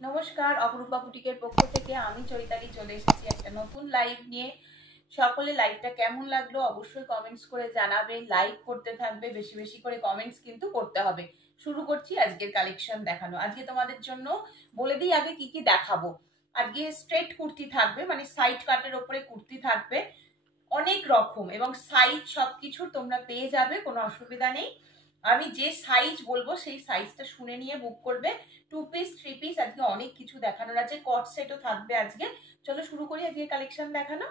নমস্কার, অপরূপা বুটিকের পক্ষ থেকে আমি চৈতালি চলে এসেছি একটা নতুন লাইভ নিয়ে। সকলে লাইভটা কেমন লাগলো অবশ্যই কমেন্টস করে জানাবে, লাইক করতে থাকবে, বেশি বেশি করে কমেন্টস কিন্তু করতে হবে। শুরু করছি আজকের কালেকশন দেখানো। আজকে তোমাদের জন্য বলে দিই আগে কি কি দেখাবো। আজকে স্ট্রেট কুর্তি থাকবে, মানে সাইড কাটের ওপরে কুর্তি থাকবে অনেক রকম, এবং সাইজ সবকিছু তোমরা পেয়ে যাবে, কোনো অসুবিধা নেই। আমি যে সাইজ বলবো সেই সাইজটা শুনে নিয়ে বুক করবে। 2 পিস 3 পিস আজকে অনেক কিছু দেখানোর আছে, কট সেটও থাকবে আজকে। চলো শুরু করি আজকে কালেকশন দেখানো।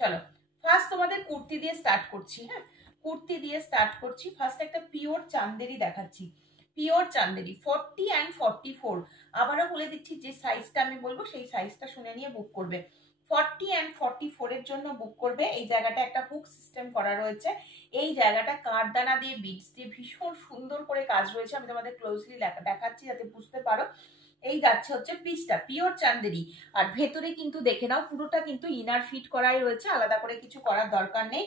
চলো ফার্স্ট তোমাদের কুর্তি দিয়ে স্টার্ট করছি। হ্যাঁ, কুর্তি দিয়ে স্টার্ট করছি। ফার্স্ট একটা পিওর চান্দেরি দেখাচ্ছি, পিওর চান্দেরি 40 অ্যান্ড 44। আবারও বলে দিচ্ছি, যে সাইজটা আমি বলবো সেই সাইজটা শুনে নিয়ে বুক করবে। 40 অ্যান্ড 44 এর জন্য বুক করবে। এই জায়গাটা একটা হুক সিস্টেম করা রয়েছে, এই জায়গাটা কাঠদানা দিয়ে বিটস দিয়ে ভীষণ সুন্দর করে কাজ রয়েছে। আমি তোমাদের ক্লোজলি দেখাচ্ছি যাতে বুঝতে পারো। এই যাচ্ছে হচ্ছে পিসটা পিওর চান্দেরি, আর ভেতরে কিন্তু দেখে নাও পুরোটা কিন্তু ইনার ফিট করাই রয়েছে, আলাদা করে কিছু করার দরকার নেই।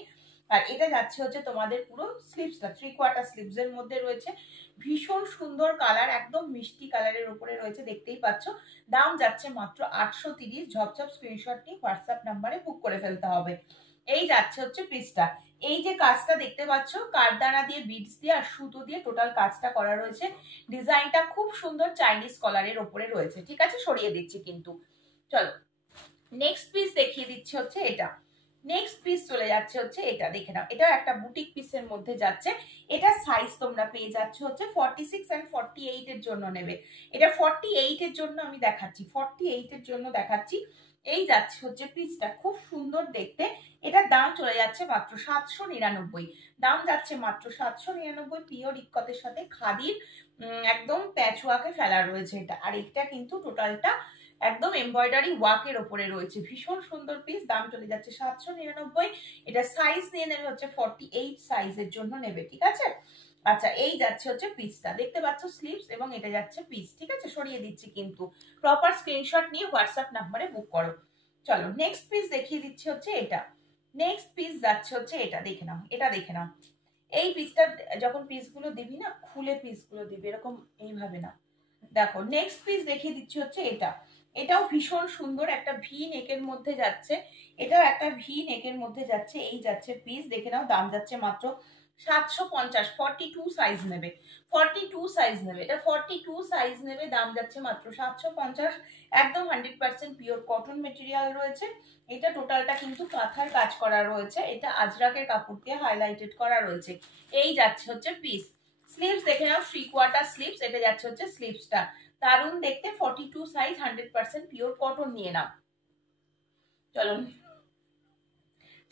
আর এটা যাচ্ছে হচ্ছে তোমাদের পুরো স্লিভসটা 3/4 স্লিভস এর মধ্যে রয়েছে। ভীষণ সুন্দর কালার, একদম মিষ্টি কালারের উপরে রয়েছে, দেখতেই পাচ্ছ। দাম যাচ্ছে মাত্র 830। ঝপঝপ স্ক্রিনশট নিয়ে হোয়াটসঅ্যাপ নাম্বারে বুক করে ফেলতে হবে। এই যাচ্ছে হচ্ছে পিসটা। এই যে কাজটা দেখতে পাচ্ছ, কাঠদানা দিয়ে বিডস দিয়ে আর সুতো দিয়ে টোটাল কাজটা করা রয়েছে। ডিজাইনটা খুব সুন্দর চাইনিজ কলারের ওপরে রয়েছে। ঠিক আছে, সরিয়ে দিচ্ছি কিন্তু। চলো নেক্সট পিস দেখিয়ে দিচ্ছি হচ্ছে এটা। নেক্সট পিস চলে যাচ্ছে হচ্ছে এটা, দেখে নাও। এটা একটা বুটিক পিসের মধ্যে যাচ্ছে। এটা সাইজ তোমরা পেয়ে যাচ্ছে হচ্ছে 46 অ্যান্ড 48 এর জন্য নেবে। এটা 48 এর জন্য আমি দেখাচ্ছি, 48 এর জন্য দেখাচ্ছি। এই যাচ্ছে হচ্ছে পিসটা, খুব সুন্দর দেখতে। এটার দাম চলে যাচ্ছে মাত্র 799। দাম যাচ্ছে মাত্র 799। পিওর ইক্কতের সাথে খাদির একদম প্যাচওয়ার্কে ফেলা রয়েছে এটা। আর এটা কিন্তু টোটালটা একদম এমব্রয়ডারি ওয়ার্কের ওপরে রয়েছে। ভীষণ সুন্দর পিস, দাম চলে যাচ্ছে 799। এটা সাইজ নিয়ে নেবে হচ্ছে 48 সাইজের জন্য নেবে। ঠিক আছে, আচ্ছা এই যাচ্ছে হচ্ছে পিসটা, দেখতে পাচ্ছ স্লিভস, এবং এটা যাচ্ছে পিস। ঠিক আছে, সরিয়ে দিচ্ছি কিন্তু। প্রপার স্ক্রিনশট নিয়ে হোয়াটসঅ্যাপ নাম্বারে বুক করো। চলো নেক্সট পিস দেখিয়ে দিচ্ছি হচ্ছে এটা। নেক্সট পিস যাচ্ছে হচ্ছে এটা, দেখে নাও, এটা দেখে নাও। এই পিসটা যখন পিসগুলো দিবি না, খুলে পিসগুলো দিবি, এরকম এইভাবে না। দেখো নেক্সট পিস দেখিয়ে দিচ্ছি হচ্ছে এটা। এটাও ভীষণ সুন্দর, একটা ভি নেকের মধ্যে যাচ্ছে। এটাও একটা ভি নেকের মধ্যে যাচ্ছে। এই যাচ্ছে পিস, দেখে নাও। দাম যাচ্ছে মাত্র 750। 42 সাইজ নেবে, 42 সাইজ নেবে, এটা 42 সাইজ নেবে। দাম যাচ্ছে মাত্র 750। একদম 100% পিওর কটন মেটেরিয়াল রয়েছে। এটা টোটালটা কিন্তু কাঁথার কাজ করা রয়েছে। এটা আজরাকের কাপড় দিয়ে হাইলাইটেড করা রয়েছে। এই যাচ্ছে হচ্ছে পিস। স্লিভস দেখে নাও, 3/4 স্লিভস। এটা যাচ্ছে হচ্ছে স্লিভসটা, দারুণ দেখতে। 42 সাইজ, 100% পিওর কটন নিয়ে নাও। চলো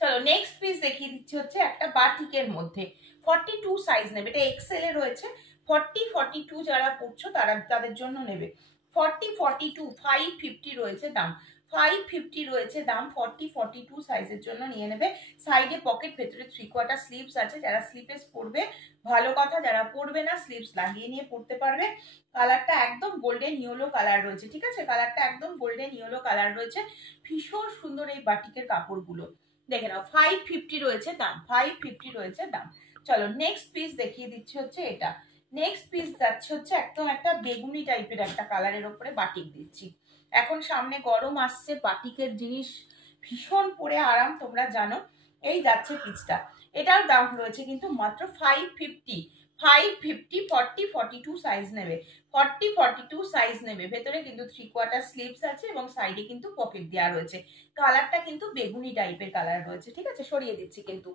চলো নেক্সট পিস দেখিয়ে দিচ্ছি হচ্ছে একটা বাটিকের মধ্যে। 42 সাইজ নেবে, এটা এক্সেল এ রয়েছে। 40-42 যারা পড়ছো তাদের জন্য নেবে। 40-42 550 রয়েছে দাম, 550 রয়েছে দাম। 40-42 সাইজের জন্য নিয়ে নেবে। সাইডে পকেট, ভেতরে 3/4 স্লিভস আছে। যারা স্লিভলেস পরবে ভালো কথা, যারা পরবে না স্লিভস লাগিয়ে নিয়ে পড়তে পারবে। কালারটা একদম গোল্ডেন ইয়েলো কালার রয়েছে। ঠিক আছে, কালারটা একদম গোল্ডেন ইয়েলো কালার রয়েছে। ভীষণ সুন্দর এই বাটিকের কাপড়গুলো, দেখে নাও। 550 রয়েছে দাম, 550 রয়েছে দাম। চলো নেক্সট পিস দেখিয়ে দিচ্ছি হচ্ছে এটা। নেক্সট পিস যাচ্ছে হচ্ছে একদম একটা বেগুনি টাইপের একটা কালারের ওপরে বাটিক দিচ্ছি। এখন সামনে গরম আসছে, বাটিকের জিনিস ভীষণ পরে আরাম, তোমরা জানো। এই যাচ্ছে পিসটা। এটার দাম রয়েছে কিন্তু মাত্র 550। 550 40-42 সাইজ নেবে, 40-42 সাইজ নেবে। ভেতরে কিন্তু 3/4 স্লিভস আছে এবং সাইডে কিন্তু পকেট দেওয়া রয়েছে। কালারটা কিন্তু বেগুনি টাইপের কালার রয়েছে। ঠিক আছে, সরিয়ে দিচ্ছি কিন্তু।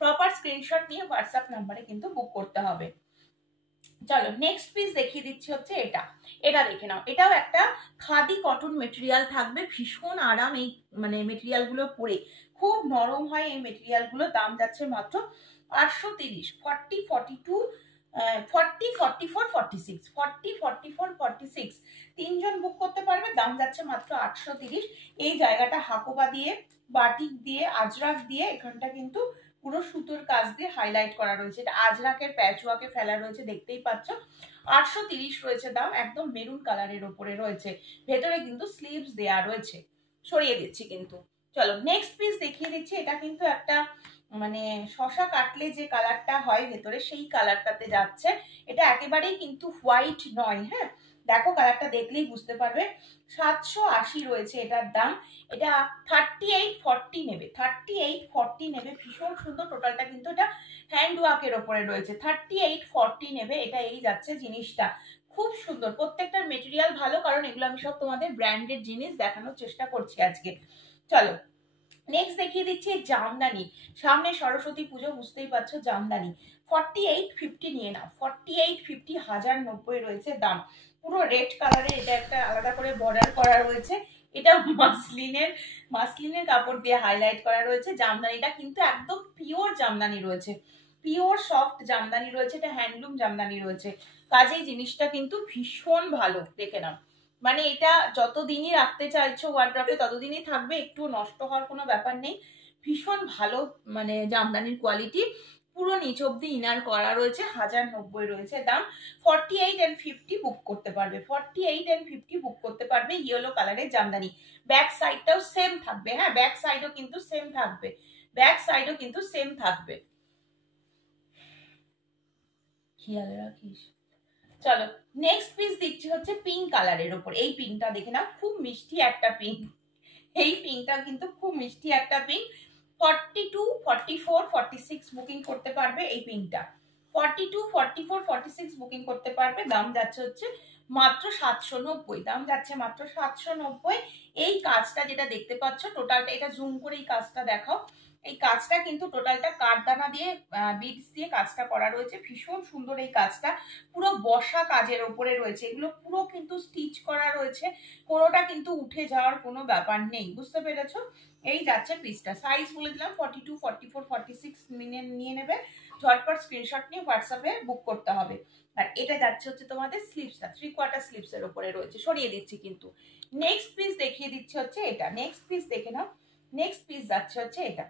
প্রপার স্ক্রিনশট নিয়ে হোয়াটসঅ্যাপ নাম্বারে কিন্তু বুক করতে হবে। চলো নেক্সট পিস দেখিয়ে দিচ্ছি হচ্ছে এটা। এটা দেখে নাও, এটাও একটা খাদি কটন মেটেরিয়াল থাকবে। ভীষণ আরাম এই মানে মেটেরিয়াল গুলো পরে, খুব নরম হয় এই মেটেরিয়াল গুলো। দাম যাচ্ছে মাত্র 830। 40-42 40-44-46, 40-44-46 তিনজন বুক করতে পারবে। দাম যাচ্ছে মাত্র 830। এই জায়গাটা হাকোবা দিয়ে, বাটিক দিয়ে, আজরাক দিয়ে, এখানটা কিন্তু পুরো সুতোর কাজ দিয়ে হাইলাইট করা রয়েছে। এটা আজরাকের প্যাচওয়ার্কে ফেলা রয়েছে, দেখতেই পাচ্ছ। 830 রয়েছে দাম, একদম মেরুন কালারের ওপরে রয়েছে। ভেতরে কিন্তু স্লিভস দেয়া রয়েছে, সরিয়ে দিচ্ছি কিন্তু। চলো নেক্সট পিস দেখিয়ে দিচ্ছি। এটা কিন্তু একটা মানে শশা কাটলে যে কালারটা হয় ভেতরে, সেই কালারটাতে যাচ্ছে। এটা একেবারেই কিন্তু হোয়াইট নয়, হ্যাঁ, দেখো কালারটা দেখলেই বুঝতে পারবে। 780 রয়েছে এটার দাম। এটা 3840 নেবে, 3840 নেবে, ভীষণ সুন্দর। টোটালটা কিন্তু এটা হ্যান্ড ওয়ার্কের ওপরে রয়েছে। 3840 নেবে, এটা এই যাচ্ছে জিনিসটা। খুব সুন্দর, প্রত্যেকটার মেটেরিয়াল ভালো, কারণ এগুলো আমি সব তোমাদের ব্র্যান্ডেড জিনিস দেখানোর চেষ্টা করছি আজকে। চলো নেক্সট দেখিয়ে দিচ্ছি জামদানি। সামনে সরস্বতী পুজো, বুঝতেই পারছো, জামদানি 4850 নিয়ে নাও। 4850, 1090 রয়েছে দাম। পুরো রেড কালারে, এটা একটা আলাদা করে বর্ডার করা রয়েছে। এটা মাসলিনের কাপড় দিয়ে হাইলাইট করা রয়েছে। জামদানিটা কিন্তু একদম পিওর জামদানি রয়েছে, পিওর সফট জামদানি রয়েছে, এটা হ্যান্ডলুম জামদানি রয়েছে। কাজেই জিনিসটা কিন্তু ভীষণ ভালো, দেখে নাও। মানে এটা যতদিনই রাখতে চাইছো ওয়ার্ড্রপে ততদিনই থাকবে, একটু নষ্ট হওয়ার কোনো ব্যাপার নেই। ভীষণ ভালো মানে জামদানির কোয়ালিটি। পুরো নিচ অব্দি ইনার করা রয়েছে, 1090 রয়েছে দাম। 4850 বুক করতে পারবে, 4850 বুক করতে পারবে। ইয়েলো কালারের জামদানি, ব্যাক সাইডটাও সেম থাকবে। হ্যাঁ, ব্যাক সাইডও কিন্তু সেম থাকবে, ব্যাক সাইডও কিন্তু সেম থাকবে, খেয়াল রাখিস। চলো নেক্সট পিস দিচ্ছি হচ্ছে পিঙ্ক কালারের ওপর। এই পিঙ্কটা দেখে নাও, খুব মিষ্টি একটা পিঙ্ক। এই পিঙ্কটা কিন্তু খুব মিষ্টি একটা পিঙ্ক। 42, 44, 46 বুকিং করতে পারবে এই পিঙ্কটা। 42, 44, 46 বুকিং করতে পারবে। দাম যাচ্ছে হচ্ছে মাত্র 790, দাম যাচ্ছে মাত্র 790। এই কাজটা যেটা দেখতে পাচ্ছ টোটালটা, এটা জুম করে এই কাজটা দেখাও। এই কাজটা কিন্তু টোটালটা কাঠদানা দিয়ে বিডস দিয়ে কাজটা করা রয়েছে, ভীষণ সুন্দর এই কাজটা। পুরো বসা কাজের ওপরে রয়েছে, এগুলো পুরো কিন্তু স্টিচ করা রয়েছে, কোনোটা কিন্তু উঠে যাওয়ার কোনো ব্যাপার নেই, বুঝতে পেরেছো? এই যাচ্ছে পিসটা। সাইজ বলে দিলাম 42, 44, 46 নিয়ে নেবে। ঝটপট স্ক্রিনশট নিয়ে হোয়াটসঅ্যাপে বুক করতে হবে। আর এটা যাচ্ছে হচ্ছে তোমাদের স্লিভসটা, 3/4 স্লিভসের উপরে রয়েছে, সরিয়ে দিচ্ছি কিন্তু। নেক্সট পিস দেখিয়ে দিচ্ছি হচ্ছে এটা। নেক্সট পিস দেখে নাও। নেক্সট পিস যাচ্ছে হচ্ছে এটা,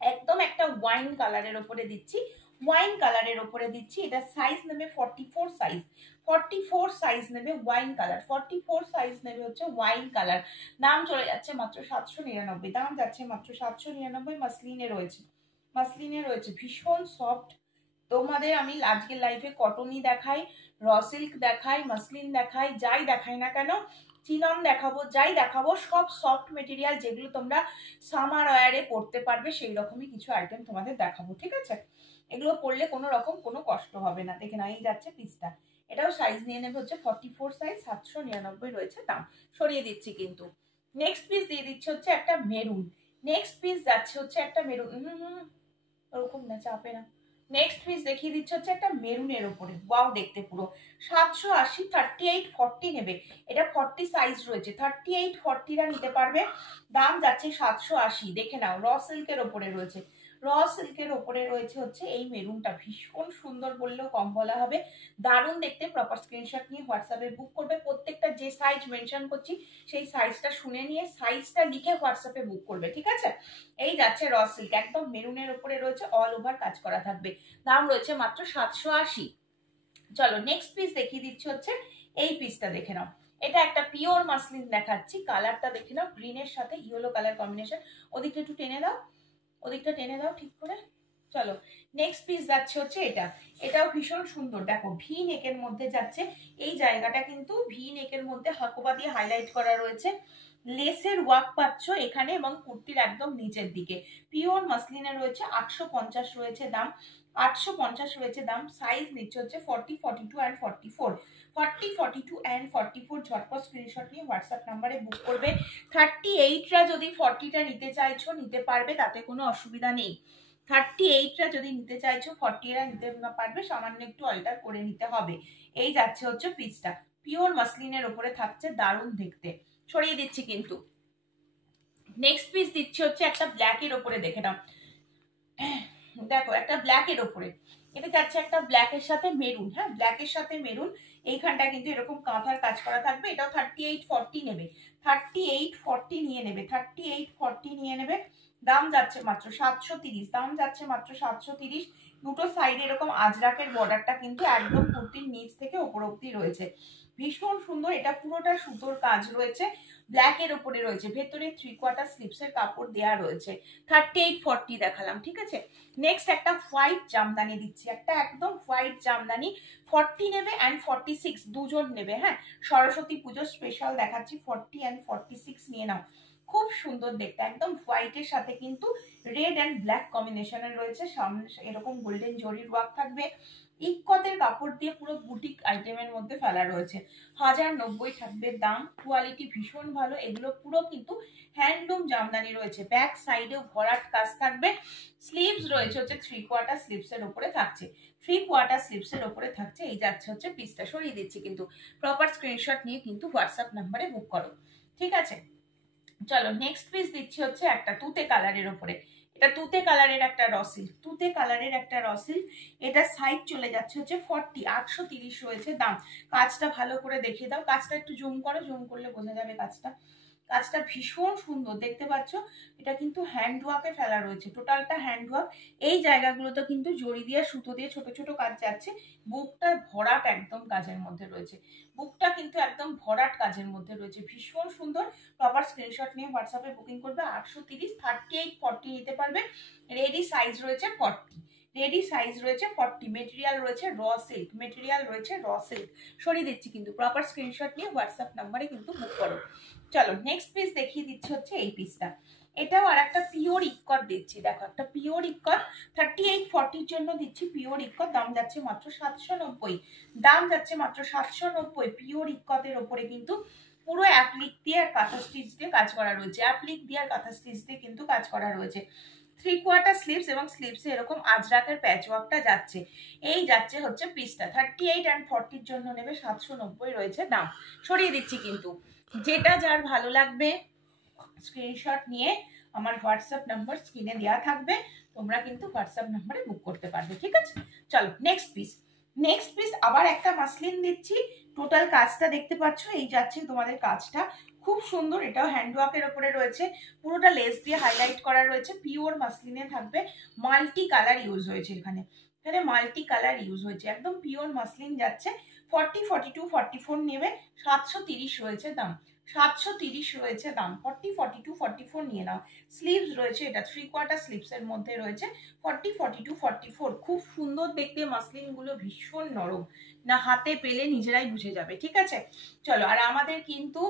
একদম একটা ওয়াইন কালারের উপরে দিচ্ছি, ওয়াইন কালারের উপরে দিচ্ছি। এটা সাইজ নেবে 44 সাইজ, 44 সাইজ নেবে ওয়াইন কালার, 44 সাইজ নেবে হচ্ছে ওয়াইন কালার। দাম চলে যাচ্ছে মাত্র 799, দাম যাচ্ছে মাত্র 799। মাসলিনে রয়েছে, মাসলিনে রয়েছে, ভীষণ সফট। তোমাদের আমি আজকের লাইফে কটনই দেখাই, র সিল্ক দেখাই, মাসলিন দেখাই, যাই দেখাই না কেন, চিনন দেখাবো, যাই দেখাবো, সব সফট মেটেরিয়াল, যেগুলো তোমরা সামার ওয়ারে পরতে পারবে সেই রকমই কিছু আইটেম তোমাদের দেখাবো, ঠিক আছে? এগুলো পরলে কোনো রকম কোনো কষ্ট হবে না। দেখে না, এই যাচ্ছে পিসটা। এটাও সাইজ নিয়ে নেবে হচ্ছে 44 সাইজ, 799 রয়েছে দাম। সরিয়ে দিচ্ছি কিন্তু। নেক্সট পিস দিয়ে দিচ্ছে হচ্ছে একটা মেরুন। নেক্সট পিস যাচ্ছে হচ্ছে একটা মেরুন, ওরকম না, চাপে না। নেক্সট পিস দেখিয়ে দিচ্ছে হচ্ছে একটা মেরুনের ওপরে, ওয়াও দেখতে পুরো। 780, 3840 নেবে। এটা 40 সাইজ রয়েছে, 3840রা নিতে পারবে। দাম যাচ্ছে 780। দেখে নাও, র সিল্কের ওপরে রয়েছে, র সিল্কের ওপরে রয়েছে হচ্ছে এই মেরুনটা, ভীষণ সুন্দর বললেও কম বলা হবে, দারুণ দেখতে। প্রপার স্ক্রিনশট নিয়ে হোয়াটসঅ্যাপে বুক করবে। প্রত্যেকটা যে সাইজ মেনশন করছি সেই সাইজটা শুনে নিয়ে সাইজটা লিখে হোয়াটসঅ্যাপে বুক করবে, ঠিক আছে? এই যাচ্ছে র সিল্ক, একদম মেরুনের উপরে রয়েছে, অল ওভার কাজ করা থাকবে। দাম রয়েছে মাত্র 780। চলো নেক্সট পিস দেখিয়ে দিচ্ছি হচ্ছে এই পিসটা, দেখে নাও। এটা একটা পিওর মাসলিন দেখাচ্ছি, কালারটা দেখে নাও, গ্রিনের সাথে ইয়েলো কালার কম্বিনেশন। ওদিকটা একটু টেনে দাও, ওদিকটা টেনে দাও ঠিক করে। চলো নেক্সট পিস যাচ্ছে হচ্ছে এটা। এটাও ভীষণ সুন্দর, দেখো ভি নেকের মধ্যে যাচ্ছে। এই জায়গাটা কিন্তু ভি নেকের মধ্যে হাকোবা দিয়ে হাইলাইট করা রয়েছে, লেসের ওয়ার্ক পাচ্ছ এখানে, এবং কুর্তির একদম নিচের দিকে পিওর মাসলিনে রয়েছে। 850 রয়েছে দাম, 850 রয়েছে দাম। সাইজ নিচ্ছে হচ্ছে 40, 42 অ্যান্ড 44, 40, 42 অ্যান্ড 44। ঝটপট স্ক্রিনশট নিয়ে হোয়াটসঅ্যাপ নাম্বারে বুক করবে। 38রা যদি 40টা নিতে চাইছো নিতে পারবে, তাতে কোনো অসুবিধা নেই। 38রা যদি নিতে চাইছো 40রা নিতে পারবে, সামান্য একটু অল্টার করে নিতে হবে। এই যাচ্ছে হচ্ছে পিসটা, পিওর মাসলিনের ওপরে থাকছে, দারুণ দেখতে। সরিয়ে দিচ্ছি কিন্তু। নেক্সট পিস দিচ্ছি হচ্ছে একটা ব্ল্যাকের ওপরে, দেখে নাও। দেখো একটা ব্ল্যাকের ওপরে, এটা যাচ্ছে একটা ব্ল্যাকের সাথে মেরুন। হ্যাঁ, ব্ল্যাকের সাথে মেরুন। এইখানটা কিন্তু এরকম কাঁথার কাজ করা থাকবে। এটাও 3840 নেবে, 3840 নিয়ে নেবে, 3840 নিয়ে নেবে। দাম যাচ্ছে মাত্র 730, দাম যাচ্ছে মাত্র 730। দুটো সাইডে এরকম আজরাকের বর্ডারটা কিন্তু একদম কুর্তির নিচ থেকে ওপর অব্দি রয়েছে, ভীষণ সুন্দর। এটা পুরোটা সুতোর কাজ রয়েছে, ব্ল্যাক এর উপরে রয়েছে, ভেতরে 3/4 স্লিপসের কাপড় দেওয়া রয়েছে। 38-40 দেখালাম, ঠিক আছে। নেক্সট একটা হোয়াইট জামদানি দিচ্ছি, একটা একদম হোয়াইট জামদানি। 40 নেবে অ্যান্ড 46 দুজন নেবে, হ্যাঁ, সরস্বতী পুজো স্পেশাল দেখাচ্ছি। 40 অ্যান্ড 46 নিয়ে নাও, খুব সুন্দর দেখতে, একদম হোয়াইটের সাথে কিন্তু রেড অ্যান্ড ব্ল্যাক কম্বিনেশনের রয়েছে। সামনে এরকম গোল্ডেন জরির ওয়ার্ক থাকবে, ইক্কতের কাপড় দিয়ে পুরো বুটিক আইটেমের মধ্যে ফেলা রয়েছে। 1090 থাকবে দাম, কোয়ালিটি ভীষণ ভালো। এগুলো পুরো কিন্তু হ্যান্ডলুম জামদানি রয়েছে, ব্যাক সাইডেও ভরাট কাজ থাকবে। স্লিভস রয়েছে হচ্ছে 3/4 স্লিভসের উপরে থাকছে, 3/4 স্লিভসের উপরে থাকছে। এই যাচ্ছে হচ্ছে পিসটা, সরিয়ে দিচ্ছি কিন্তু, প্রপার স্ক্রিনশট নিয়ে কিন্তু হোয়াটসঅ্যাপ নাম্বারে বুক করো, ঠিক আছে। চলো নেক্সট পিস দিচ্ছি হচ্ছে একটা তুতে কালারের উপরে। এটা তুতে কালারের একটা রসিল, তুতে কালারের একটা রসিল। এটা সাইজ চলে যাচ্ছে হচ্ছে 40, 830 রয়েছে দাম। কাজটা ভালো করে দেখিয়ে দাও, কাজটা একটু জুম করো, জুম করলে বোঝা যাবে কাজটা। কাজটা ভীষণ সুন্দর দেখতে পাচ্ছ, এটা কিন্তু হ্যান্ড ওয়ার্কে ফেলা রয়েছে, টোটালটা হ্যান্ড ওয়ার্ক। এই জায়গাগুলোতে কিন্তু জড়ি দিয়ে সুতো দিয়ে ছোট ছোট কাজ যাচ্ছে। বুকটা ভরাট একদম কাজের মধ্যে রয়েছে, বুকটা কিন্তু একদম ভরাট কাজের মধ্যে রয়েছে, ভীষণ সুন্দর। প্রপার স্ক্রিনশট নিয়ে হোয়াটসঅ্যাপে বুকিং করবে। 830, 38-40 নিতে পারবে। রেডি সাইজ রয়েছে 40, রেডি সাইজ রয়েছে 40। মেটেরিয়াল রয়েছে র সিল্ক, মেটেরিয়াল রয়েছে র সিল্ক। সরিয়ে দিচ্ছি কিন্তু, প্রপার স্ক্রিনশট নিয়ে হোয়াটসঅ্যাপ নাম্বারে কিন্তু বুক করো। চলো নেক্সট পিস দেখিয়ে দিচ্ছি হচ্ছে এই পিসটা। এটাও আর একটা পিওর ইক্কত দিচ্ছি, দেখো একটা পিওর ইক্কত। 38-40 জন্য দিচ্ছি পিওর ইক্কত, দাম যাচ্ছে মাত্র 790, দাম যাচ্ছে মাত্র 790। পিওর ইক্কতের ওপরে কিন্তু পুরো অ্যাপ্লিক দিয়ে আর কাঁথা স্টিচ দিয়ে কাজ করা রয়েছে, অ্যাপ্লিক দিয়ে আর কাঁথা স্টিচ দিয়ে কিন্তু কাজ করা রয়েছে। 3/4 স্লিভস এবং স্লিভসে এরকম আজরাকের প্যাচ ওয়ার্কটা যাচ্ছে। এই যাচ্ছে হচ্ছে পিসটা। 38 অ্যান্ড 40 জন্য নেবে 790 রয়েছে দাম। সরিয়ে দিচ্ছি কিন্তু, যেটা যার ভালো লাগবে স্ক্রিনশট নিয়ে আমার হোয়াটসঅ্যাপ নাম্বার স্ক্রিনে দেওয়া থাকবে, তোমরা কিন্তু হোয়াটসঅ্যাপ নাম্বারে বুক করতে পারবে, ঠিক আছে। চলো নেক্সট পিস, নেক্সট পিস আবার একটা মাসলিন দিচ্ছি। টোটাল কাজটা দেখতে পাচ্ছ, এই যাচ্ছে তোমাদের কাজটা, খুব সুন্দর। এটাও হ্যান্ডওয়ার্কের ওপরে রয়েছে, পুরোটা লেস দিয়ে হাইলাইট করা রয়েছে, পিওর মাসলিনে থাকবে। মাল্টি কালার ইউজ হয়েছে এখানে, এখানে মাল্টি কালার ইউজ হয়েছে, একদম পিওর মাসলিন যাচ্ছে। 40, 42, 44 নেবে 730 রয়েছে দাম, 730 রয়েছে দাম। 40, 42, 44 নিয়ে নাও। স্লিভস রয়েছে, এটা 3/4 স্লিভস এর মধ্যে রয়েছে। 40, 42, 44 খুব সুন্দর দেখতে, মাসলিন গুলো ভীষণ নরম, না হাতে পেলে নিজেরাই বুঝে যাবে, ঠিক আছে। চলো, আর আমাদের কিন্তু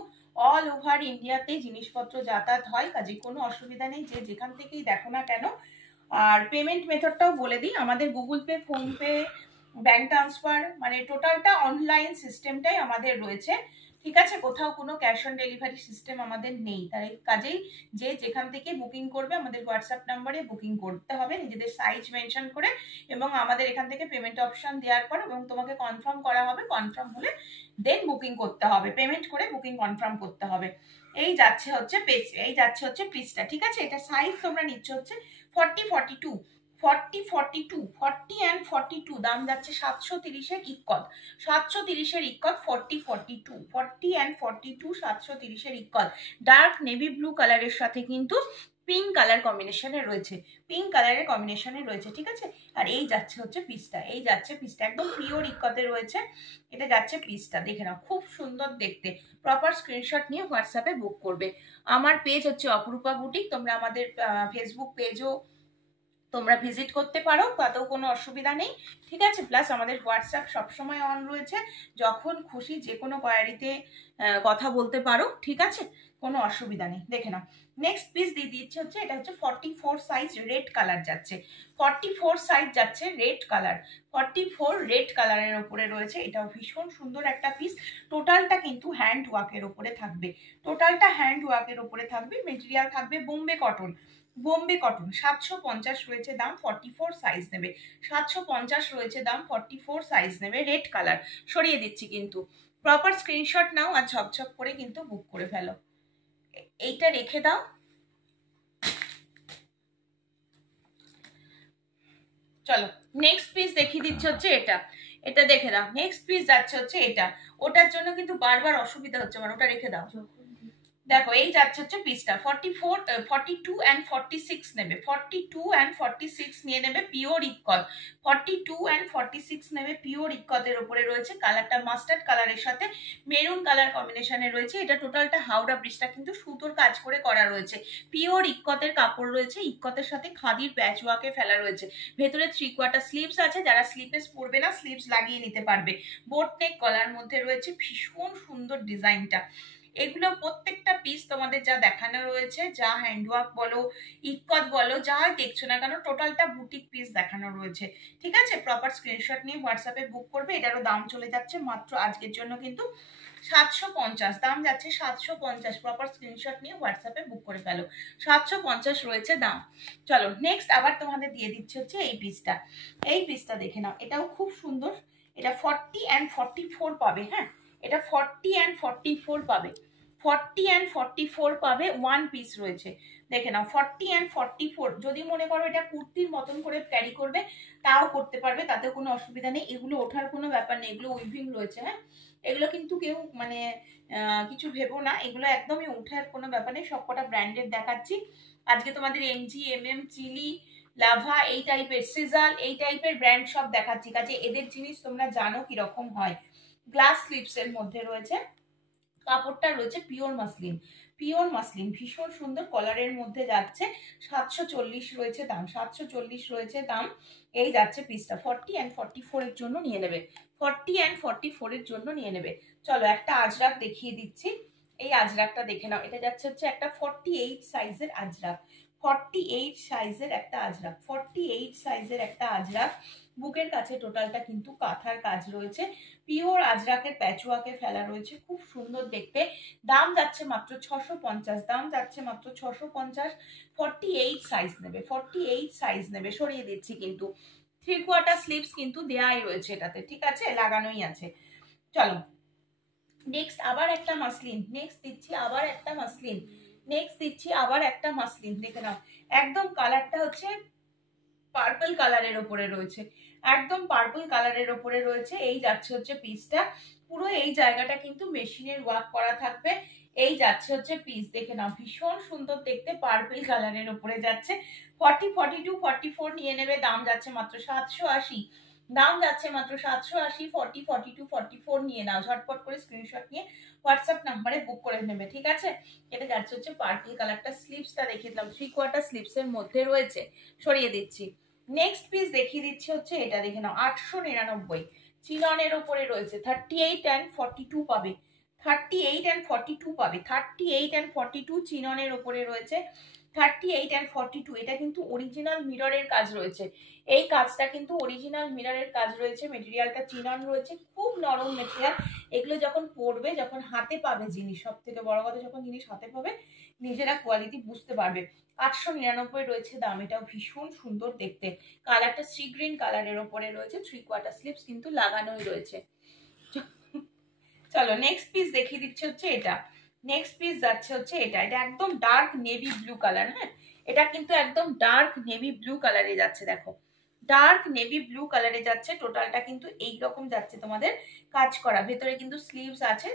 অল ওভার ইন্ডিয়াতে জিনিসপত্র যাতায়াত হয়, কাজে কোনো অসুবিধা নেই, যে যেখান থেকেই দেখো না কেন। আর পেমেন্ট মেথডটাও বলে দিই, আমাদের Google pay, PhonePe, bank transfer, মানে টোটালটা অনলাইন সিস্টেমটাই আমাদের রয়েছে, ঠিক আছে। কোথাও কোনো ক্যাশ অন ডেলিভারি সিস্টেম আমাদের নেই, তাই কাজেই যে যেখান থেকে বুকিং করবে আমাদের হোয়াটসঅ্যাপ নাম্বারে বুকিং করতে হবে, নিজেদের সাইজ মেনশন করে, এবং আমাদের এখান থেকে পেমেন্ট অপশন দেওয়ার পর এবং তোমাকে কনফার্ম করা হবে, কনফার্ম হলে দেন বুকিং করতে হবে, পেমেন্ট করে বুকিং কনফার্ম করতে হবে। এই যাচ্ছে হচ্ছে পেজ, এই যাচ্ছে হচ্ছে পিসটা, ঠিক আছে। এটা সাইজ তোমরা নিচ্ছ হচ্ছে 40, 42, 40, 42, 40 অ্যান্ড 42, দাম যাচ্ছে 730-এর ইক্কত, 730-এর ইক্কত। 40, 42, 40 অ্যান্ড 42, 730-এর ইক্কত। ডার্ক নেভি ব্লু কালারের সাথে কিন্তু পিঙ্ক কালার কম্বিনেশনে রয়েছে, পিঙ্ক কালারের কম্বিনেশনে রয়েছে, ঠিক আছে। আর এই যাচ্ছে হচ্ছে পিসটা, এই যাচ্ছে পিসটা, একদম পিওর ইক্কতে রয়েছে। এটা যাচ্ছে পিসটা, দেখে নাও, খুব সুন্দর দেখতে। প্রপার স্ক্রিনশট নিয়ে হোয়াটসঅ্যাপে বুক করবে। আমার পেজ হচ্ছে অপরূপা বুটিক, তোমরা আমাদের ফেসবুক পেজও তোমরা ভিজিট করতে পারো, তাতেও কোনো অসুবিধা নেই, ঠিক আছে। প্লাস আমাদের হোয়াটসঅ্যাপ সবসময় অন রয়েছে, যখন খুশি যে কোনো কোয়ারিতে কথা বলতে পারো, ঠিক আছে, কোনো অসুবিধা নেই। দেখে নাও নেক্সট পিস দিয়ে দিচ্ছে হচ্ছে, এটা হচ্ছে 44 সাইজ, রেড কালার যাচ্ছে, 44 সাইজ যাচ্ছে রেড কালার, 44 রেড কালারের ওপরে রয়েছে। এটাও ভীষণ সুন্দর একটা পিস। টোটালটা কিন্তু হ্যান্ড ওয়ার্কের ওপরে থাকবে, টোটালটা হ্যান্ড ওয়ার্কের ওপরে থাকবে। মেটেরিয়াল থাকবে বোম্বে কটন, বোম্বে কটন। 750 রয়েছে দাম, 44 সাইজ নেবে, 750 রয়েছে দাম, 44 সাইজ নেবে, রেড কালার। সরিয়ে দিচ্ছি কিন্তু, প্রপার স্ক্রিনশট নাও আর ঝপঝপ করে কিন্তু বুক করে ফেলো। এইটা রেখে দাও। চলো নেক্সট পিস দেখিয়ে দিচ্ছে হচ্ছে এটা, এটা দেখে দাও। নেক্সট পিস যাচ্ছে হচ্ছে এটা, ওটার জন্য কিন্তু বারবার অসুবিধা হচ্ছে, মানে ওটা রেখে দাও। দেখো এই যাচ্ছে হচ্ছে পিসটা 42 অ্যান্ড 46 নেবে, 42 অ্যান্ড 46 নিয়ে নেবে পিওর ইক্কত, 42 অ্যান্ড 46 নেবে পিওর ইক্কতের ওপরে রয়েছে। কালারটা মাস্টার্ড কালারের সাথে মেরুন কালার কম্বিনেশনে রয়েছে। এটা টোটালটা হাওড়া ব্রিজটা কিন্তু সুতোর কাজ করে করা রয়েছে, পিওর ইক্কতের কাপড় রয়েছে, ইক্কতের সাথে খাদির প্যাচ ওয়ার্কে ফেলা রয়েছে। ভেতরে 3/4 স্লিভস আছে, যারা স্লিভলেস পরবে না স্লিভস লাগিয়ে নিতে পারবে। বোট নেক গলার মধ্যে রয়েছে, ভীষণ সুন্দর ডিজাইনটা। এগুলো প্রত্যেকটা পিস তোমাদের যা দেখানো রয়েছে, যা হ্যান্ডওয়ার্ক বলো ইক্কত বলো যা দেখছো না কেন, টোটালটা বুটিক পিস দেখানো রয়েছে। ঠিক আছে, প্রপার স্ক্রিনশট নিয়ে হোয়াটসঅ্যাপে বুক করবে। এটারও দাম চলে যাচ্ছে মাত্র আজকের জন্য কিন্তু 750, দাম যাচ্ছে 750। প্রপার স্ক্রিনশট নিয়ে হোয়াটসঅ্যাপে বুক করে ফেলো, 750 রয়েছে দাম। চলো নেক্সট আবার তোমাদের দিয়ে দিচ্ছে হচ্ছে এই পিসটা। এই পিসটা দেখে নাও, এটাও খুব সুন্দর। এটা 40 অ্যান্ড 44 পাবে। হ্যাঁ, এটা 40 অ্যান্ড 44 পাবে, 40 অ্যান্ড 44 পাবে, ওয়ান পিস রয়েছে। দেখে নাও 40 অ্যান্ড 44। যদি মনে করো এটা কুর্তির মতন করে ক্যারি করবে তাও করতে পারবে, তাতে কোনো অসুবিধা নেই। এগুলো ওঠার কোনো ব্যাপার নেই, এগুলো উইভিং রয়েছে। হ্যাঁ, এগুলো কিন্তু কেউ মানে কিছু ভেবো না, এগুলো একদমই ওঠার কোনো ব্যাপার নেই। সবকটা ব্র্যান্ডেড দেখাচ্ছি আজকে তোমাদের, এমজি, এমএম, চিলি, লাভা, এই টাইপের সিজাল, এই টাইপের ব্র্যান্ড সব দেখাচ্ছি। কাজে এদের জিনিস তোমরা জানো কিরকম হয়। গ্লাস স্লিপস এর মধ্যে রয়েছে, কাপড়টা রয়েছে পিওর মাসলিন, পিওর মাসলিন, ভীষণ সুন্দর কলারের মধ্যে যাচ্ছে। 740 রয়েছে দাম, 740 রয়েছে দাম। এই যাচ্ছে পিসটা 40 অ্যান্ড 44 এর জন্য নিয়ে নেবে, 40 অ্যান্ড 44 এর জন্য নিয়ে নেবে। চলো একটা আজরাক দেখিয়ে দিচ্ছি, এই আজরাকটা দেখে নাও। এটা যাচ্ছে হচ্ছে একটা 48 সাইজের আজরাক, 48 সাইজের একটা আজরাক, 48 সাইজের একটা আজরাক। বুকের কাছে টোটালটা কিন্তু কাঁথার কাজ রয়েছে, পিওর আজরাকের প্যাচওয়ার্কে ফেলা রয়েছে, খুব সুন্দর দেখতে। দাম যাচ্ছে মাত্র 650, দাম যাচ্ছে মাত্র 650। 48 সাইজ নেবে, 48 সাইজ নেবে। সরিয়ে দিচ্ছি কিন্তু 3/4 স্লিভস কিন্তু দেয়াই রয়েছে এটাতে, ঠিক আছে, লাগানোই আছে। চলো নেক্সট আবার একটা মাসলিন, নেক্সট দিচ্ছি আবার একটা মাসলিন, নেক্সট দিচ্ছি আবার একটা মাসলিন। দেখে নাও একদম কালারটা হচ্ছে পার্পল কালারের ওপরে রয়েছে, একদম পার্পল কালারের ওপরে রয়েছে। এই যাচ্ছে হচ্ছে পিসটা, পুরো এই জায়গাটা কিন্তু মেশিনের ওয়ার্ক করা থাকবে। এই যাচ্ছে হচ্ছে পিস, দেখে নাও ভীষণ সুন্দর দেখতে, পার্পল কালারের ওপরে যাচ্ছে। 40, 42, 44 নিয়ে নেবে, দাম যাচ্ছে মাত্র 780, দাম যাচ্ছে মাত্র 780। 40, 42, 44 নিয়ে নাও, ঝটপট করে স্ক্রিনশট নিয়ে হোয়াটসঅ্যাপ নাম্বারে বুক করে নেবে। ঠিক আছে, এটা যাচ্ছে হচ্ছে পার্পল কালারটা। স্লিভসটা দেখিয়ে দিলাম, 3/4 স্লিভস এর মধ্যে রয়েছে। সরিয়ে দিচ্ছি। নেক্সট পিস দেখিয়ে দিচ্ছি হচ্ছে এটা, দেখে নাও 899, চিননের ওপরে রয়েছে। 38 অ্যান্ড 42 পাবে, 38 অ্যান্ড 42 পাবে, 38 অ্যান্ড 42 চিননের ওপরে রয়েছে। 38 অ্যান্ড 42, এটা কিন্তু অরিজিনাল মিররের কাজ রয়েছে, এই কাজটা কিন্তু অরিজিনাল মিররের কাজ রয়েছে। মেটেরিয়ালটা চিনন রয়েছে, খুব নরম মেটেরিয়াল। এগুলো যখন পরবে, যখন হাতে পাবে জিনিস, সব থেকে বড় কথা যখন জিনিস হাতে পাবে নিজেরা কোয়ালিটি বুঝতে পারবে। 899 রয়েছে দাম, এটাও ভীষণ সুন্দর দেখতে। কালারটা সি গ্রিন কালারের ওপরে রয়েছে, 3/4 স্লিভস কিন্তু লাগানোই রয়েছে। চলো নেক্সট পিস দেখিয়ে দিচ্ছি হচ্ছে এটা। নেক্সট পিস যাচ্ছে হচ্ছে এটা, এটা একদম ডার্ক নেভি ব্লু কালার। হ্যাঁ, এটা কিন্তু একদম ডার্ক নেভি ব্লু কালারে যাচ্ছে, দেখো ডার্ক নেভি ব্লু কালারে যাচ্ছে। টোটালটা কিন্তু এই রকম যাচ্ছে তোমাদের কাজ করা, ভেতরে কিন্তু স্লিভস আছে,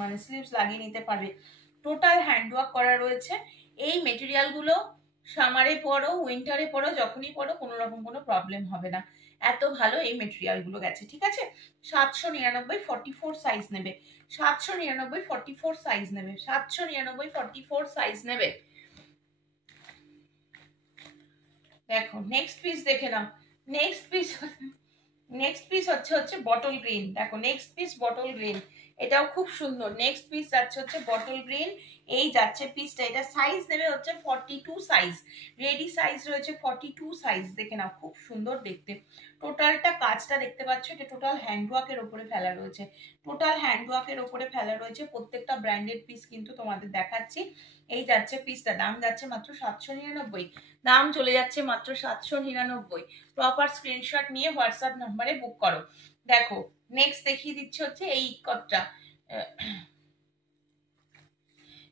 মানে স্লিভস লাগিয়ে নিতে পারবে। টোটাল হ্যান্ডওয়ার্ক করা রয়েছে। এই মেটেরিয়াল গুলো সামারে পরো, উইন্টারে পরো, যখনই পরো কোনো রকম কোনো প্রবলেম হবে না, এত ভালো এই মেটেরিয়াল গুলো গেছে। ঠিক আছে, 799, 44 সাইজ নেবে, 799, 44 সাইজ নেবে, 799, 44 সাইজ নেবে। দেখো নেক্সট পিস দেখে নাও, নেক্সট পিস, নেক্সট পিস হচ্ছে বটল গ্রিন। দেখো নেক্সট পিস বটল গ্রিন, এটাও খুব সুন্দর। নেক্সট পিস যাচ্ছে হচ্ছে বটল গ্রিন, এই যাচ্ছে পিসটা। এটা সাইজ নেবে হচ্ছে 42 সাইজ, রেডি সাইজ রয়েছে 42 সাইজ। দেখে নাও খুব সুন্দর দেখতে, টোটালটা কাজটা দেখতে পাচ্ছ, এটা টোটাল হ্যান্ডওয়ার্কের ওপরে ফেলা রয়েছে, টোটাল হ্যান্ডওয়ার্কের ওপরে ফেলা রয়েছে। প্রত্যেকটা ব্র্যান্ডেড পিস কিন্তু তোমাদের দেখাচ্ছি। এই যাচ্ছে পিসটা, দাম যাচ্ছে মাত্র 799, দাম চলে যাচ্ছে মাত্র 799। প্রপার স্ক্রিনশট নিয়ে হোয়াটসঅ্যাপ নাম্বারে বুক করো। দেখো নেক্সট দেখিয়ে দিচ্ছে হচ্ছে এই ইকটটা,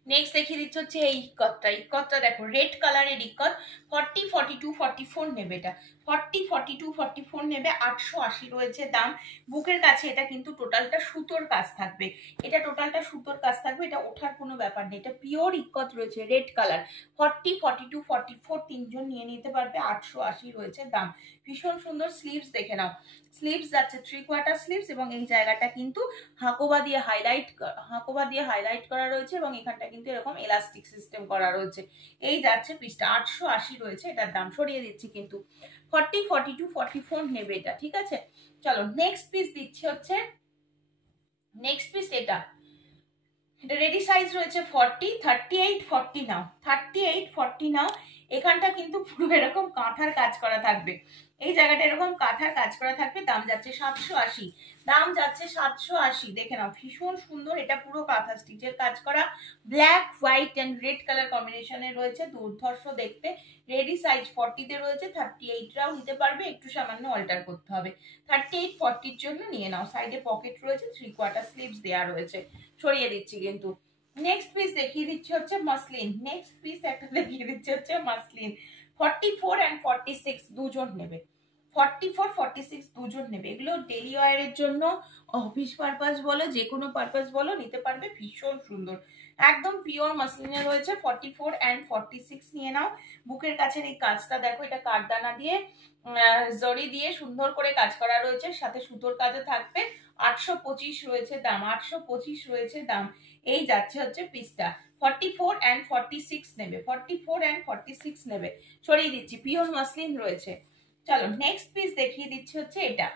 নেক্সট দেখিয়ে দিচ্ছে হচ্ছে এই ইকটটা। ইকটটা দেখো রেড কালারের ইকট, 40, 42, 44 নেবে এটা, 40, 42, 44 নেবে 880 রয়েছে দাম। বুকের কাছে এটা কিন্তু টোটালটা সুতোর কাজ থাকবে, এটা টোটালটা সুতোর কাজ থাকবে, এটা ওঠার কোনো ব্যাপার নেই, এটা পিওর ইকত রয়েছে রেড কালার। 40, 42, 44 তিনজন নিয়ে নিতে পারবে, 880 রয়েছে দাম। ভীষণ সুন্দর। স্লিভস দেখে নাও, স্লিভস যাচ্ছে 3/4 স্লিভস এবং এই জায়গাটা কিন্তু হাকোবা দিয়ে হাইলাইট করা রয়েছে এবং এখানটা কিন্তু এরকম এলাস্টিক সিস্টেম করা রয়েছে। এই যাচ্ছে পিসটা 880 রয়েছে, এটার দাম সরিয়ে দিচ্ছি কিন্তু। 40, 42, 44 নেবে এটা, ঠিক আছে। চলো নেক্সট পিস দিচ্ছি হচ্ছে, নেক্সট পিস এটা রেডি সাইজ রয়েছে 40, 38, 40 নাও, 38, 40 নাও। এখানটা কিন্তু পুরো এরকম কাঁথার কাজ করা থাকবে, এই জায়গাটা এরকম কাঁথার কাজ করা থাকবে। দাম যাচ্ছে 780, দাম যাচ্ছে 780। দেখে নাও ভীষণ সুন্দর, এটা পুরো কাঁথা স্টিচের কাজ করা, black, white and red colour কম্বিনেশনে রয়েছে, দুর্ধর্ষ দেখতে। রেডি সাইজ 40 তে রয়েছে, 38 রাও নিতে পারবে, একটু সামান্য অল্টার করতে হবে। 38, 40 এর জন্য নিয়ে নাও। সাইডে পকেট রয়েছে, 3/4 স্লিভস দেওয়া রয়েছে, সরিয়ে দিচ্ছি কিন্তু। নেক্সট পিস দেখিয়ে দিচ্ছি হচ্ছে মাসলিন, নেক্সট পিস একটা দেখিয়ে দিচ্ছি হচ্ছে মাসলিন। 44 and 46 দুজন নেবে, 44, 46 দুজন নেবে। এগুলো ডেলি ওয়্যারের জন্য, অফিস পারপাস বলো, যে কোনো পারপাস বলো নিতে পারবে, ভীষণ সুন্দর, একদম পিওর মাসলিনে রয়েছে। 44 and 46 নিয়ে নাও। বুকের কাছের এই কাজটা দেখো, এটা কারদানা দিয়ে জরি দিয়ে সুন্দর করে কাজ করা রয়েছে, সাথে সুতোর কাজে থাকবে। 825 রয়েছে দাম, 825 রয়েছে দাম। এই যাচ্ছে হচ্ছে পিসটা। 44 and 46 নেবে, 44 and 46 নেবে, সরিয়ে দিচ্ছি, পিওর মাসলিন রয়েছে। চলো নেক্সট পিস দেখিয়ে দিচ্ছি হচ্ছে এটা।